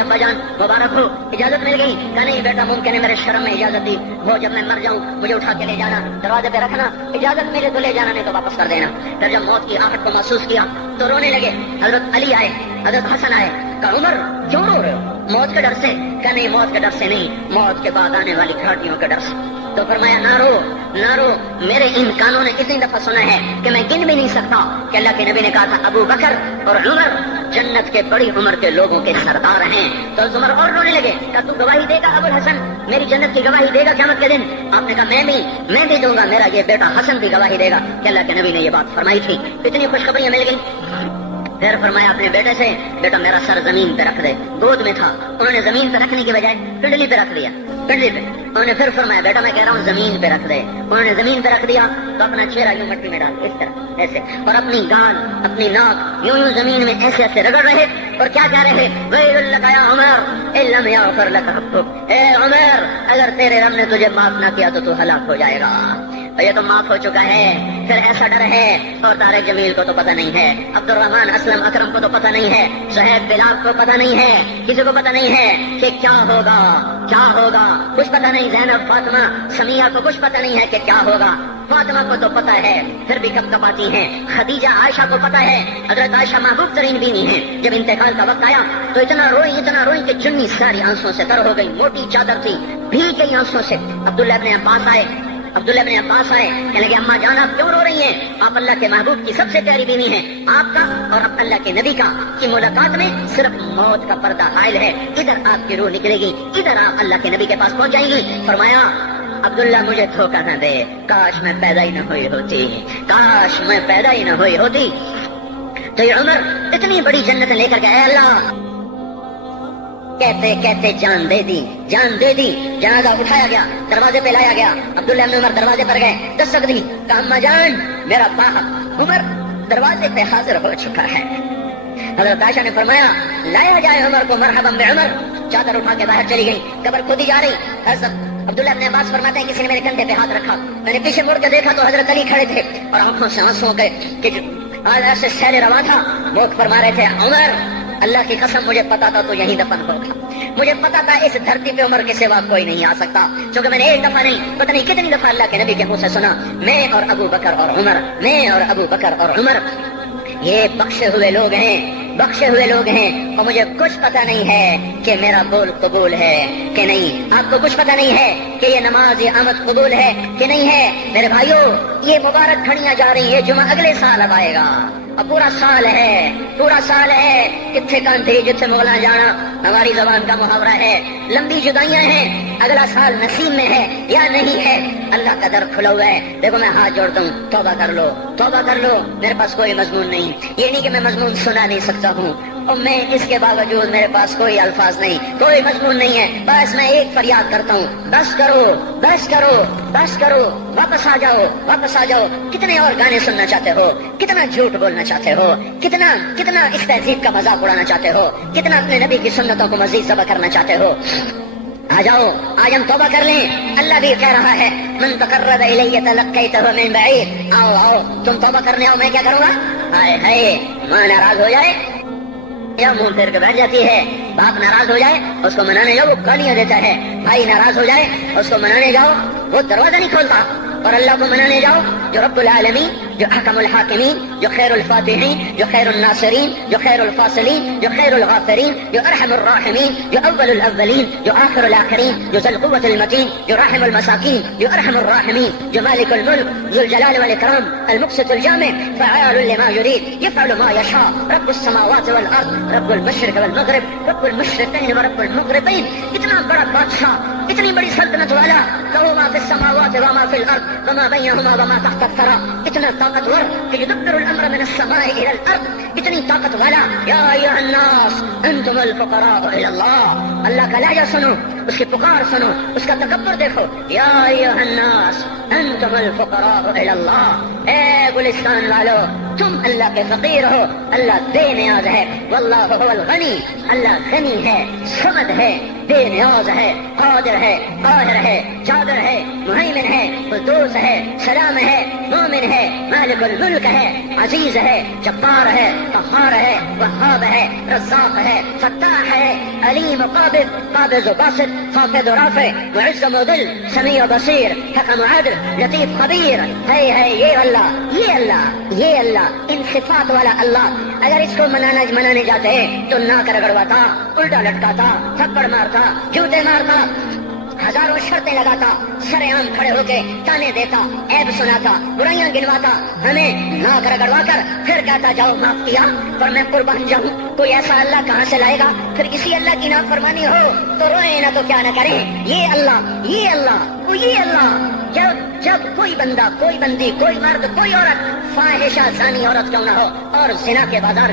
ابا جان مبارک ہو، اجازت مل گئی؟ کہا نہیں بیٹا، ممکن ہے میرے شرم میں اجازت دی وہ، جب میں مر جاؤں مجھے اٹھا کے لے جانا، دروازے پہ رکھنا، اجازت ملے تو لے جانا، نہیں تو واپس کر دینا۔ پھر جب موت کی آہٹ کو محسوس کیا تو رونے لگے۔ حضرت علی آئے، حضرت حسن آئے، کہا عمر کیوں رو رہے ہو؟ موت کے ڈر سے؟ کہا نہیں موت کے ڈر سے نہیں، موت کے بعد آنے والی گھاٹیوں کے ڈر سے۔ تو فرمایا نہ رو نہ رو، میرے ان کانوں نے کتنی دفعہ سنا ہے کہ میں گن بھی نہیں سکتا کہ اللہ کے نبی نے کہا تھا ابو بکر اور عمر جنت کے بڑی عمر کے لوگوں کے سردار ہیں۔ تو عمر اور رونے لگے، کہا تو گواہی دے گا ابو الحسن، میری جنت کی گواہی دے گا قیامت کے دن؟ آپ نے کہا میں بھی دوں گا، میرا یہ بیٹا حسن بھی گواہی دے گا کہ اللہ کے نبی نے یہ بات فرمائی تھی۔ اتنی خوشخبریاں مل گئی۔ پھر فرمایا اپنے بیٹے سے بیٹا میرا سر زمین پہ رکھ دے، گود میں تھا، انہوں نے زمین پہ رکھنے کی بجائے پنڈلی پہ رکھ دیا، پنڈلی پہ۔ انہوں نے پھر فرمایا بیٹا میں کہہ رہا ہوں زمین پہ رکھ دے، انہوں نے زمین پہ رکھ دیا تو اپنا چہرہ یوں مٹی میں ڈال اس طرح ایسے، اور اپنی گال اپنی ناک یوں زمین میں ایسے ایسے رگڑ رہے اور کیا کہہ رہے ویل لک یا عمر ان لم یغفر لک ربک، اے عمر اگر تیرے رب نے تجھے معاف نہ کیا تو ہلاک ہو جائے گا۔ اور یہ تو معاف ہو چکا ہے، پھر ایسا ڈر ہے، اور طارق جمیل کو تو پتہ نہیں ہے، عبد الرحمان اسلم اکرم کو تو پتہ نہیں ہے، صہیب بلال کو پتہ نہیں ہے، کسی کو پتہ نہیں ہے کہ کیا ہوگا کیا ہوگا، کچھ پتہ نہیں۔ زینب فاطمہ سمیہ کو کچھ پتہ نہیں ہے کہ کیا ہوگا، فاطمہ کو تو پتہ ہے پھر بھی کب کپاتی ہیں، خدیجہ عائشہ کو پتہ ہے، حضرت عائشہ محبوب ترین بینی ہیں، جب انتقال کا وقت آیا تو اتنا روئی کہ چنی ساری آنسوں سے تر ہو گئی، موٹی چادر تھی بھیگ گئی آنسوں سے۔ عبداللہ ابن عباس آئے کہنے لگے اماں جان آپ کیوں رو رہی ہیں؟ آپ اللہ کے محبوب کی سب سے پیاری بیوی ہیں، آپ کا اور اب اللہ کے نبی کا کی ملاقات میں صرف موت کا پردہ حائل ہے، ادھر آپ کی روح نکلے گی، ادھر آپ اللہ کے نبی کے پاس پہنچ جائیں گی۔ فرمایا عبداللہ مجھے دھوکہ نہ دے، کاش میں پیدا ہی نہ ہوئی ہوتی، کاش میں پیدا ہی نہ ہوئی ہوتی۔ تو یہ عمر اتنی بڑی جنت لے کر گئے، اللہ کہتے کہتے جان دے دی، جنازہ اٹھایا گیا، دروازے پہ لایا گیا، عبداللہ بن عمر دروازے پر گئے، دستک دی، کہا اماں جان میرا باپ عمر دروازے پہ حاضر ہو چکا ہے۔ حضرت عائشہ نے فرمایا لایا جائے عمر کو، مرحبا بعمر۔ چادر اٹھا کے باہر چلی گئی، قبر کھودی جا رہی۔ حضرت عبداللہ ابن عباس فرماتے ہیں کسی نے میرے کندھے پہ ہاتھ رکھا، میں نے پیچھے مڑ کے دیکھا تو حضرت علی کھڑے تھے اور آنکھوں سے آنسو کے ایسے سیل رواں تھا، موت فرما رہے تھے عمر اللہ کی قسم مجھے پتا تھا تو یہیں دفن ہوگا، مجھے پتا تھا اس دھرتی پہ عمر کے سوا کوئی نہیں آ سکتا، کیونکہ میں نے ایک دفعہ نہیں پتہ نہیں کتنی دفعہ اللہ کے نبی کے منہ سے سنا میں اور ابو بکر اور عمر یہ بخشے ہوئے لوگ ہیں اور مجھے کچھ پتہ نہیں ہے کہ میرا بول قبول ہے کہ نہیں، آپ کو کچھ پتہ نہیں ہے کہ یہ نماز یہ آمد قبول ہے کہ نہیں ہے۔ میرے بھائیوں یہ مبارک گھڑیاں جا رہی ہے، جمعہ اگلے سال اب آئے گا، اب پورا سال ہے، کتنے کانتری جتنے مغلا جانا ہماری زبان کا محاورہ ہے، لمبی جدائیاں ہیں، اگلا سال نصیب میں ہے یا نہیں ہے، اللہ کا در کھلا ہوا ہے۔ دیکھو میں ہاتھ جوڑتا ہوں، توبہ کر لو، میرے پاس کوئی مضمون نہیں، یہ نہیں کہ میں مضمون سنا نہیں سکتا ہوں، اور میں اس کے باوجود میرے پاس کوئی الفاظ نہیں، کوئی مضمون نہیں ہے، بس میں ایک فریاد کرتا ہوں بس کرو، واپس آ جاؤ۔ کتنے اور گانے سننا چاہتے ہو، کتنا جھوٹ بولنا چاہتے ہو، کتنا اس تہذیب کا مذاق اڑانا چاہتے ہو، کتنا اپنے نبی کی سنتوں کو مزید ذبح کرنا چاہتے ہو، آ جاؤ آج ہم توبہ کر لیں۔ اللہ بھی کہہ رہا ہے من تقرب الی تلقیتہ من بعید، آؤ تم توبہ کرنے آؤ، میں کیا کروں گا؟ ہائے ماں ناراض ہو جائے یا منہ پھیر کے بیٹھ جاتی ہے، باپ ناراض ہو جائے اس کو منانے جاؤ وہ گالیاں دیتا ہے، بھائی ناراض ہو جائے اس کو منانے جاؤ وہ دروازہ نہیں کھولتا، اور اللہ کو منانے جاؤ جو رب العالمین، جو احکم الحاکمین، جو خیر الفاتحین، جو خیر الناصرین، جو خیر الفاصلین، جو خیر الغافرین، جو ارحم الراحمین، جو اول الاولین، جو آخر الاخرین، جو ذو القوة المتین، جو راحم المساکین، جو ارحم الراحمین، جو مالک الملک ذو الجلال والاکرام المقسط الجامع فعال لما يريد يفعل ما يشاء رب السماوات والارض رب المشرق والمغرب رب المشرقین ورب المغربین۔ اتنا بڑا بادشاہ، اتنی بڑی سلطنت والا، لہو ما فی السماوات وما فی الارض وما بینہما وما تحت الثری، اتنا طاقتور کہ یدبر الامر من السماء الى الارض، اتنی طاقت والا۔ یا ایھا الناس انتم الفقراء الى اللہ، اللہ کا لہجہ سنو، اس کی پکار سنو، اس کا تکبر دیکھو۔ یا ایھا الناس انتم الفقراء الى اللہ، اے گلستان والو تم اللہ کے فقیر ہو، اللہ بے نیاز ہے، واللہ هو الغنی، اللہ غنی ہے، صمد ہے، بے نیاز ہے، قادر ہے، قاہر ہے، قادر ہے، مہیمن ہے، قدوس ہے، سلام ہے، مومن ہے، مالک الملک ہے، عزیز ہے، جبار ہے، قہار ہے، وہاب ہے، رزاق ہے، فتاح ہے، علیم قابض، قابض و باسط، خافض و رافع، معز و مذل، سمیع و بصیر، حکم و عدل، لطیف خبیر۔ ہے یہ اللہ، یہ اللہ، یہ اللہ، ان صفات والا اللہ اگر اس کو منانے جاتے تو ناک رگڑواتا، الٹا لٹکاتا، تھپڑ مارتا، جوتے مارتا، ہزاروں شرطیں لگاتا، سرعام کھڑے ہو کے تانے دیتا، عیب سناتا، برائیاں گنواتا، ہمیں ناک رگڑوا کر پھر کہتا جاؤ معاف کیا، پر میں قربان جاؤں۔ کوئی ایسا اللہ کہاں سے لائے گا؟ پھر کسی اللہ کی نافرمانی ہو تو روئے نہ تو کیا نہ کریں۔ یہ اللہ، یہ اللہ، یہ اللہ جب کوئی بندہ، کوئی بندی، کوئی مرد، کوئی عورت فاحشہ زانی عورت کیوں نہ ہو اور زنا کے بازار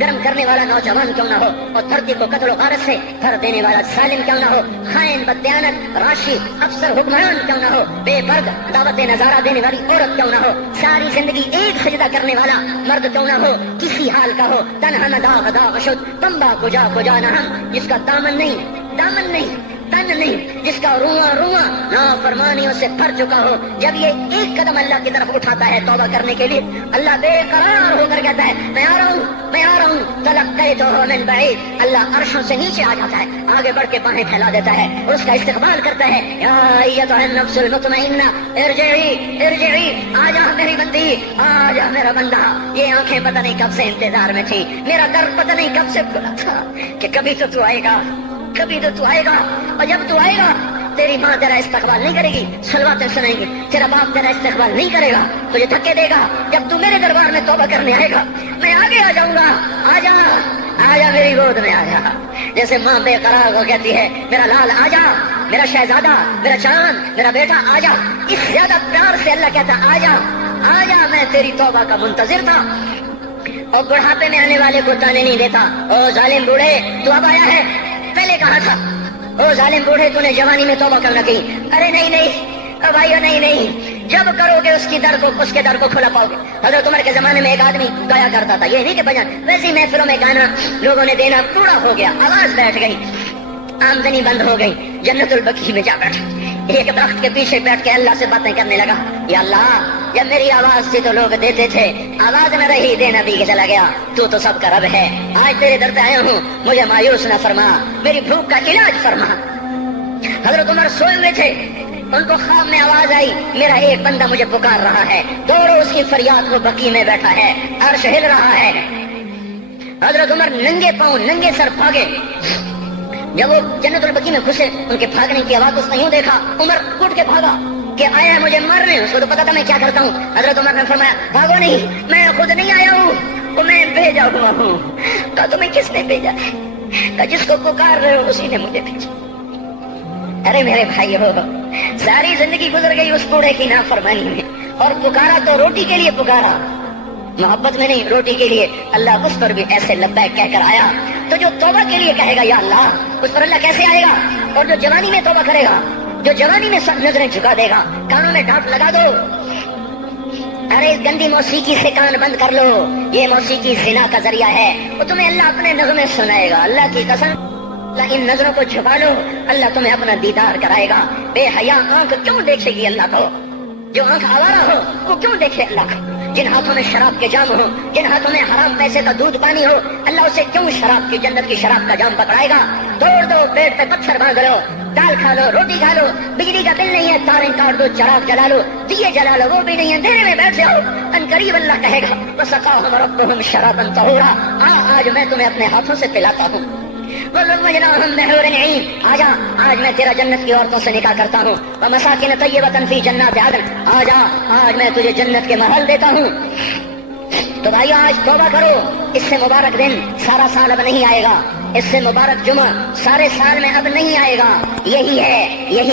گرم کرنے والا نوجوان کیوں نہ ہو اور دھرتی کو قتل و غارت سے بھر دینے والا ظالم کیوں نہ ہو، خائن، بددیانت، راشی، افسر، حکمران کیوں نہ ہو، بے پرد دعوت نظارہ دینے والی عورت کیوں نہ ہو، ساری زندگی ایک سجدہ کرنے والا مرد کیوں نہ ہو، کسی حال کا ہو، تنہا نہ داغ داغ شد تمبا کجا نہ ہم، جس کا دامن نہیں تن نہیں، جس کا رواں نافرمانیوں سے بھر چکا ہو، جب یہ ایک قدم اللہ کی طرف اٹھاتا ہے توبہ کرنے کے لیے، اللہ بے قرار ہو کر کہتا ہے میں آ رہا ہوں تلقیتہ من بعید، اللہ عرشوں سے نیچے آ جاتا ہے، آگے بڑھ کے باہیں پھیلا دیتا ہے اور اس کا استقبال کرتا ہے، یا ایتھا النفس المطمئنہ ارجعی، آ جا میری بندی، آ جا میرا بندہ۔ یہ آنکھیں پتہ نہیں کب سے انتظار میں تھی، میرا در پتہ نہیں کب سے کھلا تھا کہ کبھی تو آئے گا، کبھی تو آئے گا، اور جب تو آئے گا تیری ماں تیرا استقبال نہیں کرے گی، صلواتیں سنائیں گی، تیرا باپ تیرا استقبال نہیں کرے گا، تجھے دھکے دے گا، جب تو میرے دربار میں توبہ کرنے آئے گا میں آگے آ جاؤں گا، آ جا میری گود میں آ جا، جیسے ماں بے قرار ہو کہتی ہے میرا لال آ جا، میرا شہزادہ، میرا چاند، میرا بیٹا آ جا، اس زیادہ پیار سے اللہ کہتا آ جا، میں تیری توبہ کا منتظر تھا۔ اور بڑھاپے میں آنے والے کو تانے نہیں دیتا، او ظالم بوڑھے تو اب آیا ہے، پہلے کہا تھا، او ظالم بوڑھے تو نے جوانی میں توبہ کرنا کی، ارے نہیں بھائیو نہیں، جب کرو گے اس کے در کو کھلا پاؤ گے۔ حضرت عمر کے زمانے میں ایک آدمی گایا کرتا تھا، یہ نہیں کہ بجن ویسی محفلوں میں گانا لوگوں نے دینا پورا ہو گیا، آواز بیٹھ گئی، آمدنی بند ہو گئی، جنت البقیع میں جا بیٹھا، ایک درخت کے پیچھے بیٹھ کے اللہ سے باتیں کرنے لگا، یا اللہ جب میری آواز تھی تو لوگ دیتے تھے، آواز نہ رہی دینا بھی کہ چلا گیا، تو سب کا رب ہے، آج تیرے در پہ آیا ہوں، مجھے مایوس نہ فرما، میری بھوک کا علاج فرما۔ حضرت عمر سوئے ہوئے تھے، ان کو خواب میں آواز آئی میرا ایک بندہ مجھے پکار رہا ہے، دوڑو اس کی فریاد، وہ بقیع میں بیٹھا ہے، عرش ہل رہا ہے۔ حضرت عمر ننگے پاؤں ننگے سر بھاگے، جب وہ جنت البقیع میں گھسے ان کے بھاگنے کی آواز اس نے یوں دیکھا، عمر اٹھ کے بھاگا کہ آیا ہے مجھے مارنے، اس کو تو پتا تھا میں کیا کرتا ہوں۔ حضرت عمر نے فرمایا بھاگو نہیں، میں خود نہیں آیا ہوں، وہ میں بھیجا ہوا ہوں۔ کہا تمہیں کس نے بھیجا؟ کہا جس کو پکار رہے ہو اسی نے مجھے بھیجا۔ ارے میرے بھائی ہو، ساری زندگی گزر گئی اس بوڑھے کی نافرمانی میں، اور پکارا تو روٹی کے لیے پکارا، محبت میں نہیں، روٹی کے لیے۔ اللہ اس پر بھی ایسے لبیک کہہ کر آیا، تو جو توبہ کے لیے کہے گا یا اللہ، اس پر اللہ کیسے آئے گا؟ اور جو جوانی میں توبہ کرے گا، جو جوانی میں سب نظریں جھکا دے گا، کانوں میں ڈانٹ لگا دو، ارے اس گندی موسیقی سے کان بند کر لو، یہ موسیقی زنا کا ذریعہ ہے، وہ تمہیں اللہ اپنے نغمے سنائے گا، اللہ کی قسم، اللہ ان نظروں کو چھپا لو، اللہ تمہیں اپنا دیدار کرائے گا۔ بے حیا آنکھ کیوں دیکھے گی اللہ کو؟ جو آنکھ آوارہ ہو وہ کیوں دیکھے اللہ کو؟ جن ہاتھوں میں شراب کے جام ہو، جن ہاتھوں میں حرام پیسے کا دودھ پانی ہو، اللہ اسے کیوں شراب کی، جنت کی شراب کا جام پکڑائے گا؟ توڑ دو، پیٹ پہ پتھر باندھ لو، دال کھا لو، روٹی کھا لو، بجلی کا بل نہیں ہے تاریں کاٹ دو، چراغ جلا لو، دیے جلا لو، وہ بھی نہیں ہے، اندھیرے میں بیٹھ جاؤ، ان قریب اللہ کہے گا وسقاہم ربہم شرابا طہورا، آج میں تمہیں اپنے ہاتھوں سے پلاتا ہوں، وَلَمَّجْنَاهُمْ بِحُورٍ عِينٍ، آجا آج میں تیرا جنت کی عورتوں سے نکاح کرتا ہوں، وَمَسَاكِنَ طَيِّبَةً فِي جَنَّاتِ عَدْنٍ، آجا آج میں تجھے جنت کے محل دیتا ہوں۔ تو بھائیو آج توبہ کرو، اس سے مبارک دن سارا سال اب نہیں آئے گا، اس سے مبارک جمعہ سارے سال میں اب نہیں آئے گا، یہی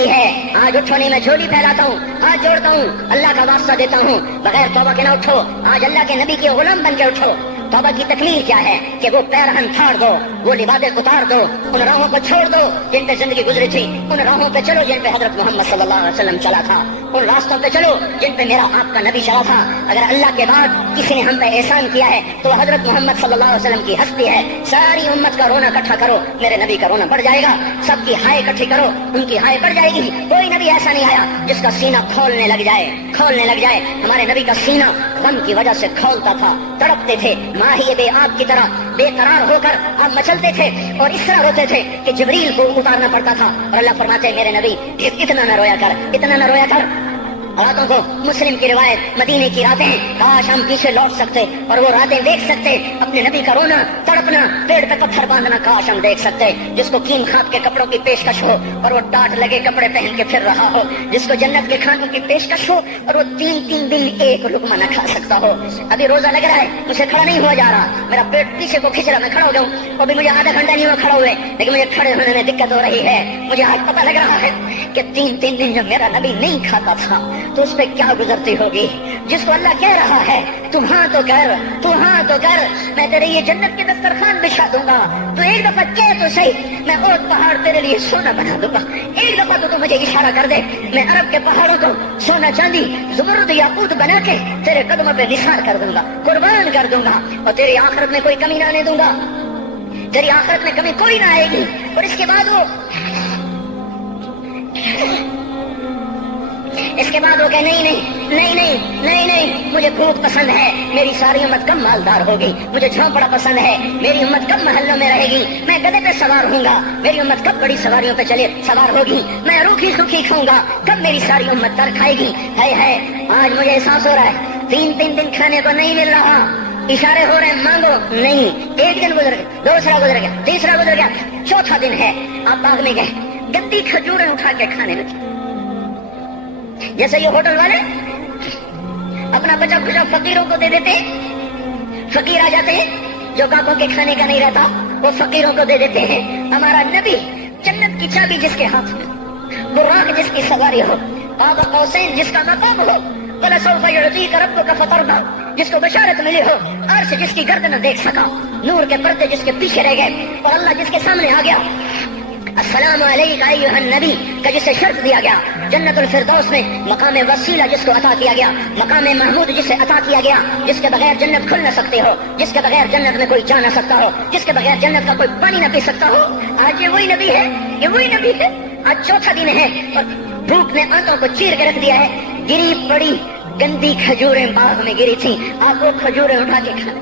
ہے۔ آج اٹھو نہیں میں جھولی پھیلاتا ہوں، ہاتھ جوڑتا ہوں، اللہ کا واسطہ دیتا ہوں، بغیر توبہ کے نہ اٹھو، آج اللہ کے نبی کے غلام بن کے اٹھو۔ توبہ کی تکمیل کیا ہے کہ وہ پیرہن پھاڑ دو، وہ لبادیں اتار دو، ان راہوں کو چھوڑ دو جن پہ زندگی گزری تھی، ان راہوں پہ چلو جن پہ حضرت محمد صلی اللہ علیہ وسلم چلا تھا، ان راستوں پہ چلو جن پہ میرا آپ کا نبی چلا تھا۔ اگر اللہ کے بعد کسی نے ہم پہ احسان کیا ہے تو حضرت محمد صلی اللہ علیہ وسلم کی ہستی ہے۔ ساری امت کا رونا اکٹھا کرو، میرے نبی کا رونا بڑھ جائے گا، سب کی ہائے اکٹھی کرو، ان کی ہائے بڑھ جائے گی۔ کوئی نبی ایسا نہیں آیا جس کا سینہ کھولنے لگ جائے۔ ہمارے نبی کا سینہ غم کی وجہ سے کھولتا تھا، تڑپتے تھے، ماہی بے آب کی طرح بے قرار ہو کر آپ مچلتے تھے اور اس طرح روتے تھے کہ جبریل کو اتارنا پڑتا تھا، اور اللہ فرماتے میرے نبی اتنا نہ رویا کر، راتوں کو مسلم کی روایت مدینے کی راتیں کاش ہم پیچھے لوٹ سکتے اور وہ راتیں دیکھ سکتے، اپنے نبی کا رونا تڑپنا، پیڑ پہ پتھر باندھنا کاش ہم دیکھ سکتے، جس کو قیم خات کے کپڑوں کی پیشکش ہو اور وہ ٹاٹ لگے کپڑے پہن کے پھر رہا ہو، جس کو جنت کے کھانوں کی پیشکش ہو اور وہ 3 دن ایک لقمہ نہ کھا سکتا ہو۔ ابھی روزہ لگ رہا ہے، مجھے کھڑا نہیں ہوا جا رہا، میرا پیٹ پیچھے کو کھینچ رہا، میں کھڑا ہو جاؤں، ابھی مجھے آدھا گھنٹہ نہیں ہوا کھڑا ہوئے، لیکن مجھے کھڑے ہونے میں دقت ہو رہی ہے۔ مجھے آج پتہ لگ رہا ہے کہ 3 دن جب میرا نبی نہیں کھاتا تھا تو اس پہ کیا گزرتی ہوگی، جس کو اللہ کہہ رہا ہے تو ہاں تو کر، میں تیرے یہ جنت کے دسترخوان بچھا دوں گا، تو ایک دفعہ کہہ تو صحیح، میں اور پہاڑ تیرے لیے سونا بنا دوں گا، ایک دفعہ تو مجھے اشارہ کر دے، میں عرب کے پہاڑوں کو سونا چاندی زمرد یاقوت بنا کے تیرے قدموں پہ نثار کر دوں گا، قربان کر دوں گا، اور تیری آخرت میں کوئی کمی نہ آنے دوں گا، تیری آخرت میں کمی کوئی نہ آئے گی۔ اور اس کے بعد وہ کہ نہیں، مجھے بھوک پسند ہے، میری ساری امت کم مالدار ہوگی، مجھے جھونپڑا پسند ہے، میری امت کم محلوں میں رہے گی، میں گدھے پہ سوار ہوں گا، میری امت کب بڑی سواریوں پہ سوار ہوگی، میں روکھی سوکھی کھاؤں گا، کب میری ساری امت تر کھائے گی۔ ہے آج مجھے احساس ہو رہا ہے 3 دن کھانے کو نہیں مل رہا، اشارے ہو رہے ہیں مانگو نہیں، 1 دن گزر گیا، دوسرا گزر گیا، تیسرا گزر گیا، چوتھا دن ہے، آپ باغ میں گئے، گندی کھجوریں اٹھا کے کھانے لگے، جیسے یہ ہوٹل والے اپنا بچا کچا فقیروں کو دے دیتے، فقیر آ جاتے ہیں جو گاہکوں کے کھانے کا نہیں رہتا وہ فقیروں کو دے دیتے ہیں۔ ہمارا نبی جنت کی چابی جس کے ہاتھ میں، براق جس کی سواری ہو، قاب قوسین جس کا مقام ہو، وَلَسَوْفَ يُعْطِيكَ رَبُّكَ فَتَرْضَىٰ جس کو بشارت ملی ہو، عرش جس کی گردن نہ دیکھ سکا، نور کے پردے جس کے پیچھے رہ گئے، اور اللہ جس کے سامنے آ گیا، السلام علیکم ایھا النبی کا جسے شرف دیا گیا، جنت الفردوس میں مقام وسیلہ جس کو عطا کیا گیا، مقام محمود جسے عطا کیا گیا، جس کے بغیر جنت کھل نہ سکتے ہو، جس کے بغیر جنت میں کوئی جا نہ سکتا ہو، جس کے بغیر جنت کا کوئی پانی نہ پی سکتا ہو، آج یہ وہی نبی ہے، آج چوتھا دن ہے اور بھوک نے آنتوں کو چیر کے رکھ دیا ہے، گری پڑی گندی کھجوریں باغ میں گری تھی، آپ وہ کھجوریں اٹھا کے کھانے۔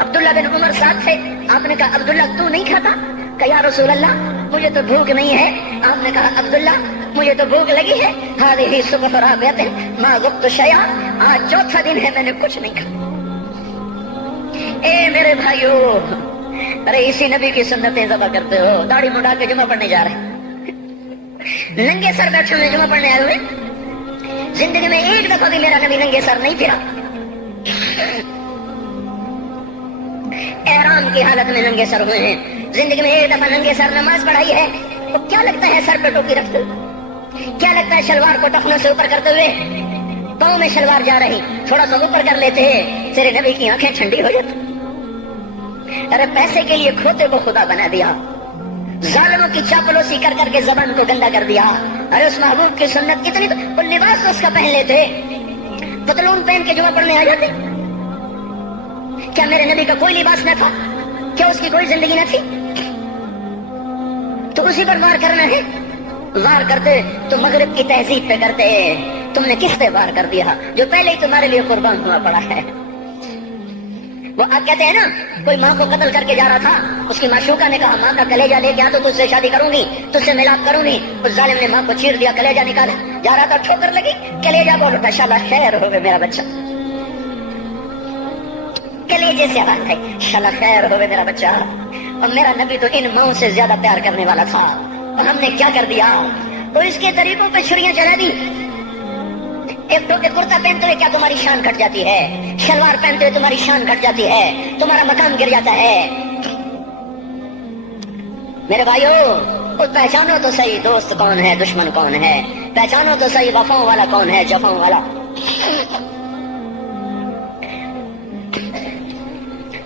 عبداللہ بن عمر ساتھ تھے، آپ نے کہا عبداللہ تو نہیں کھاتا؟ کہ یا رسول اللہ مجھے تو بھوک نہیں ہے۔ آپ نے کہا عبداللہ مجھے تو بھوک لگی ہے، ہذہ صبح رابعۃ ما ذقت شیئا، آج چوتھا دن ہے میں نے کچھ نہیں کھایا۔ اے میرے بھائیو، ارے اسی نبی کی سنتیں ذبح کرتے ہو، داڑھی مڈا کے جمعہ پڑھنے جا رہے ہیں، ننگے سر بیٹھے ہوئے جمعہ پڑھنے آئے ہوئے، زندگی میں ایک دفعہ بھی میرا نبی ننگے سر نہیں پھرا، احرام کی حالت میں ننگے سر ہوئے ہیں، زندگی میں ایک دفعہ ننگے سر نماز پڑھائی ہے، تو کیا لگتا ہے سر پہ ٹوپی رکھتے ہوئے، کیا لگتا ہے شلوار کو ٹخنوں سے اوپر کرتے ہوئے، پاؤں میں شلوار جا رہی تھوڑا سا اوپر کر لیتے ہیں، تیرے نبی کی آنکھیں ٹھنڈی ہو جاتی۔ ارے پیسے کے لیے کھوتے کو خدا بنا دیا، ظالموں کی چاپلوسی کر کر کے زبان کو گندا کر دیا۔ ارے اس محبوب کی سنت اتنی، تو وہ لباس تو اس کا پہن لیتے، پتلون پہن کے جمعہ پڑھنے آ جاتے۔ کیا میرے نبی کا کوئی لباس نہ تھا؟ کیا اس کی کوئی زندگی نہ تھی؟ تو اسی پر وار کرنا ہے، وار کرتے تو مغرب کی تہذیب پہ کرتے، تم نے کس پہ وار کر دیا جو پہلے ہی تمہارے لیے قربان ہوا پڑا ہے۔ وہ آپ کہتے ہیں نا، کوئی ماں کو قتل کر کے جا رہا تھا، اس کی معشوقہ نے کہا ماں کا کلیجہ لے کے آ تو تجھ سے شادی کروں گی، تجھ سے ملاپ کروں گی، اس ظالم نے ماں کو چیر دیا، کلیجہ نکالا، جا رہا تھا ٹھوکر لگی، کلیجہ بول اٹھا، شالا خیر ہوگا میرا بچہ، کلیجے سے آواز ہے، شالا خیر ہوگا میرا بچہ۔ اور میرا نبی تو ان ماؤں سے زیادہ پیار کرنے والا تھا، اور ہم نے کیا کر دیا، تو اس کے طریقوں پہ چھریاں چلا دی۔ ایک ٹوکے کرتا پہنتے ہوئے کیا تمہاری شان گھٹ جاتی ہے؟ شلوار پہنتے ہوئے تمہاری شان گھٹ جاتی ہے، تمہارا مقام گر جاتا ہے۔ میرے بھائیو، پہچانو تو صحیح دوست کون ہے، دشمن کون ہے، پہچانو تو صحیح وفاؤں والا کون ہے، جفاؤں والا۔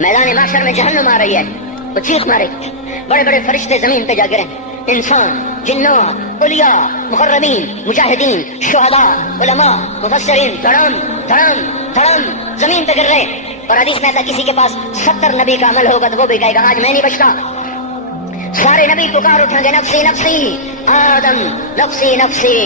میدان محشر میں جہنم آ رہی ہے، وہ چیخ مارے، بڑے بڑے فرشتے زمین پہ جا گرے، انسان، جنوں، اولیاء، مقربین، مجاہدین، شہداء، علماء، مفسرین، دھڑام دھڑام دھڑام زمین پہ گر رہے۔ اور حدیث میں کسی کے پاس 70 نبی کا عمل ہوگا تو وہ بھی کہے گا آج میں نہیں بچتا۔ سارے نبی پکار اٹھیں گے، نفسی نفسی، آدم نفسی نفسی،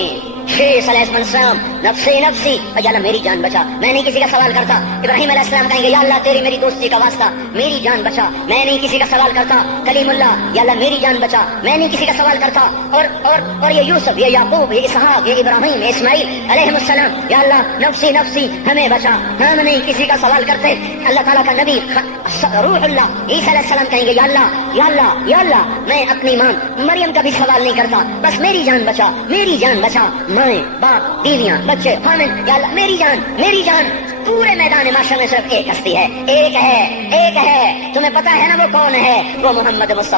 شیخ علیہ السلام نفسی نفسی، یا اللہ میری جان بچا، میں نہیں کسی کا سوال کرتا۔ ابراہیم علیہ السلام کہیں گے یا اللہ تیری میری دوستی کا واسطہ میری جان بچا، میں نہیں کسی کا سوال کرتا۔ کلیم اللہ، یا اللہ میری جان بچا، میں نہیں کسی کا سوال کرتا۔ اور یہ یوسف، یہ یعقوب، یہ اسحاق، یہ ابراہیم، یہ اسماعیل علیہ السلام، یا اللہ نفسی نفسی ہمیں بچا، ہم نہیں کسی کا سوال کرتے۔ اللہ تعالیٰ کا نبی روح اللہ عیسیٰ علیہ السلام کہیں گے یا اللہ یا اللہ یا اللہ میں اپنی ماں مریم کا بھی سوال نہیں کرتا، بس میری جان بچا، میری جان بچا، مائیں باپ بیویاں بچے خامن، یا اللہ میری جان میری جان۔ پورے میدان معاشرے میں صرف ایک ہستی ہے، ایک ہے، تمہیں پتا ہے نا وہ کون ہے؟ وہ محمد مصطفیٰ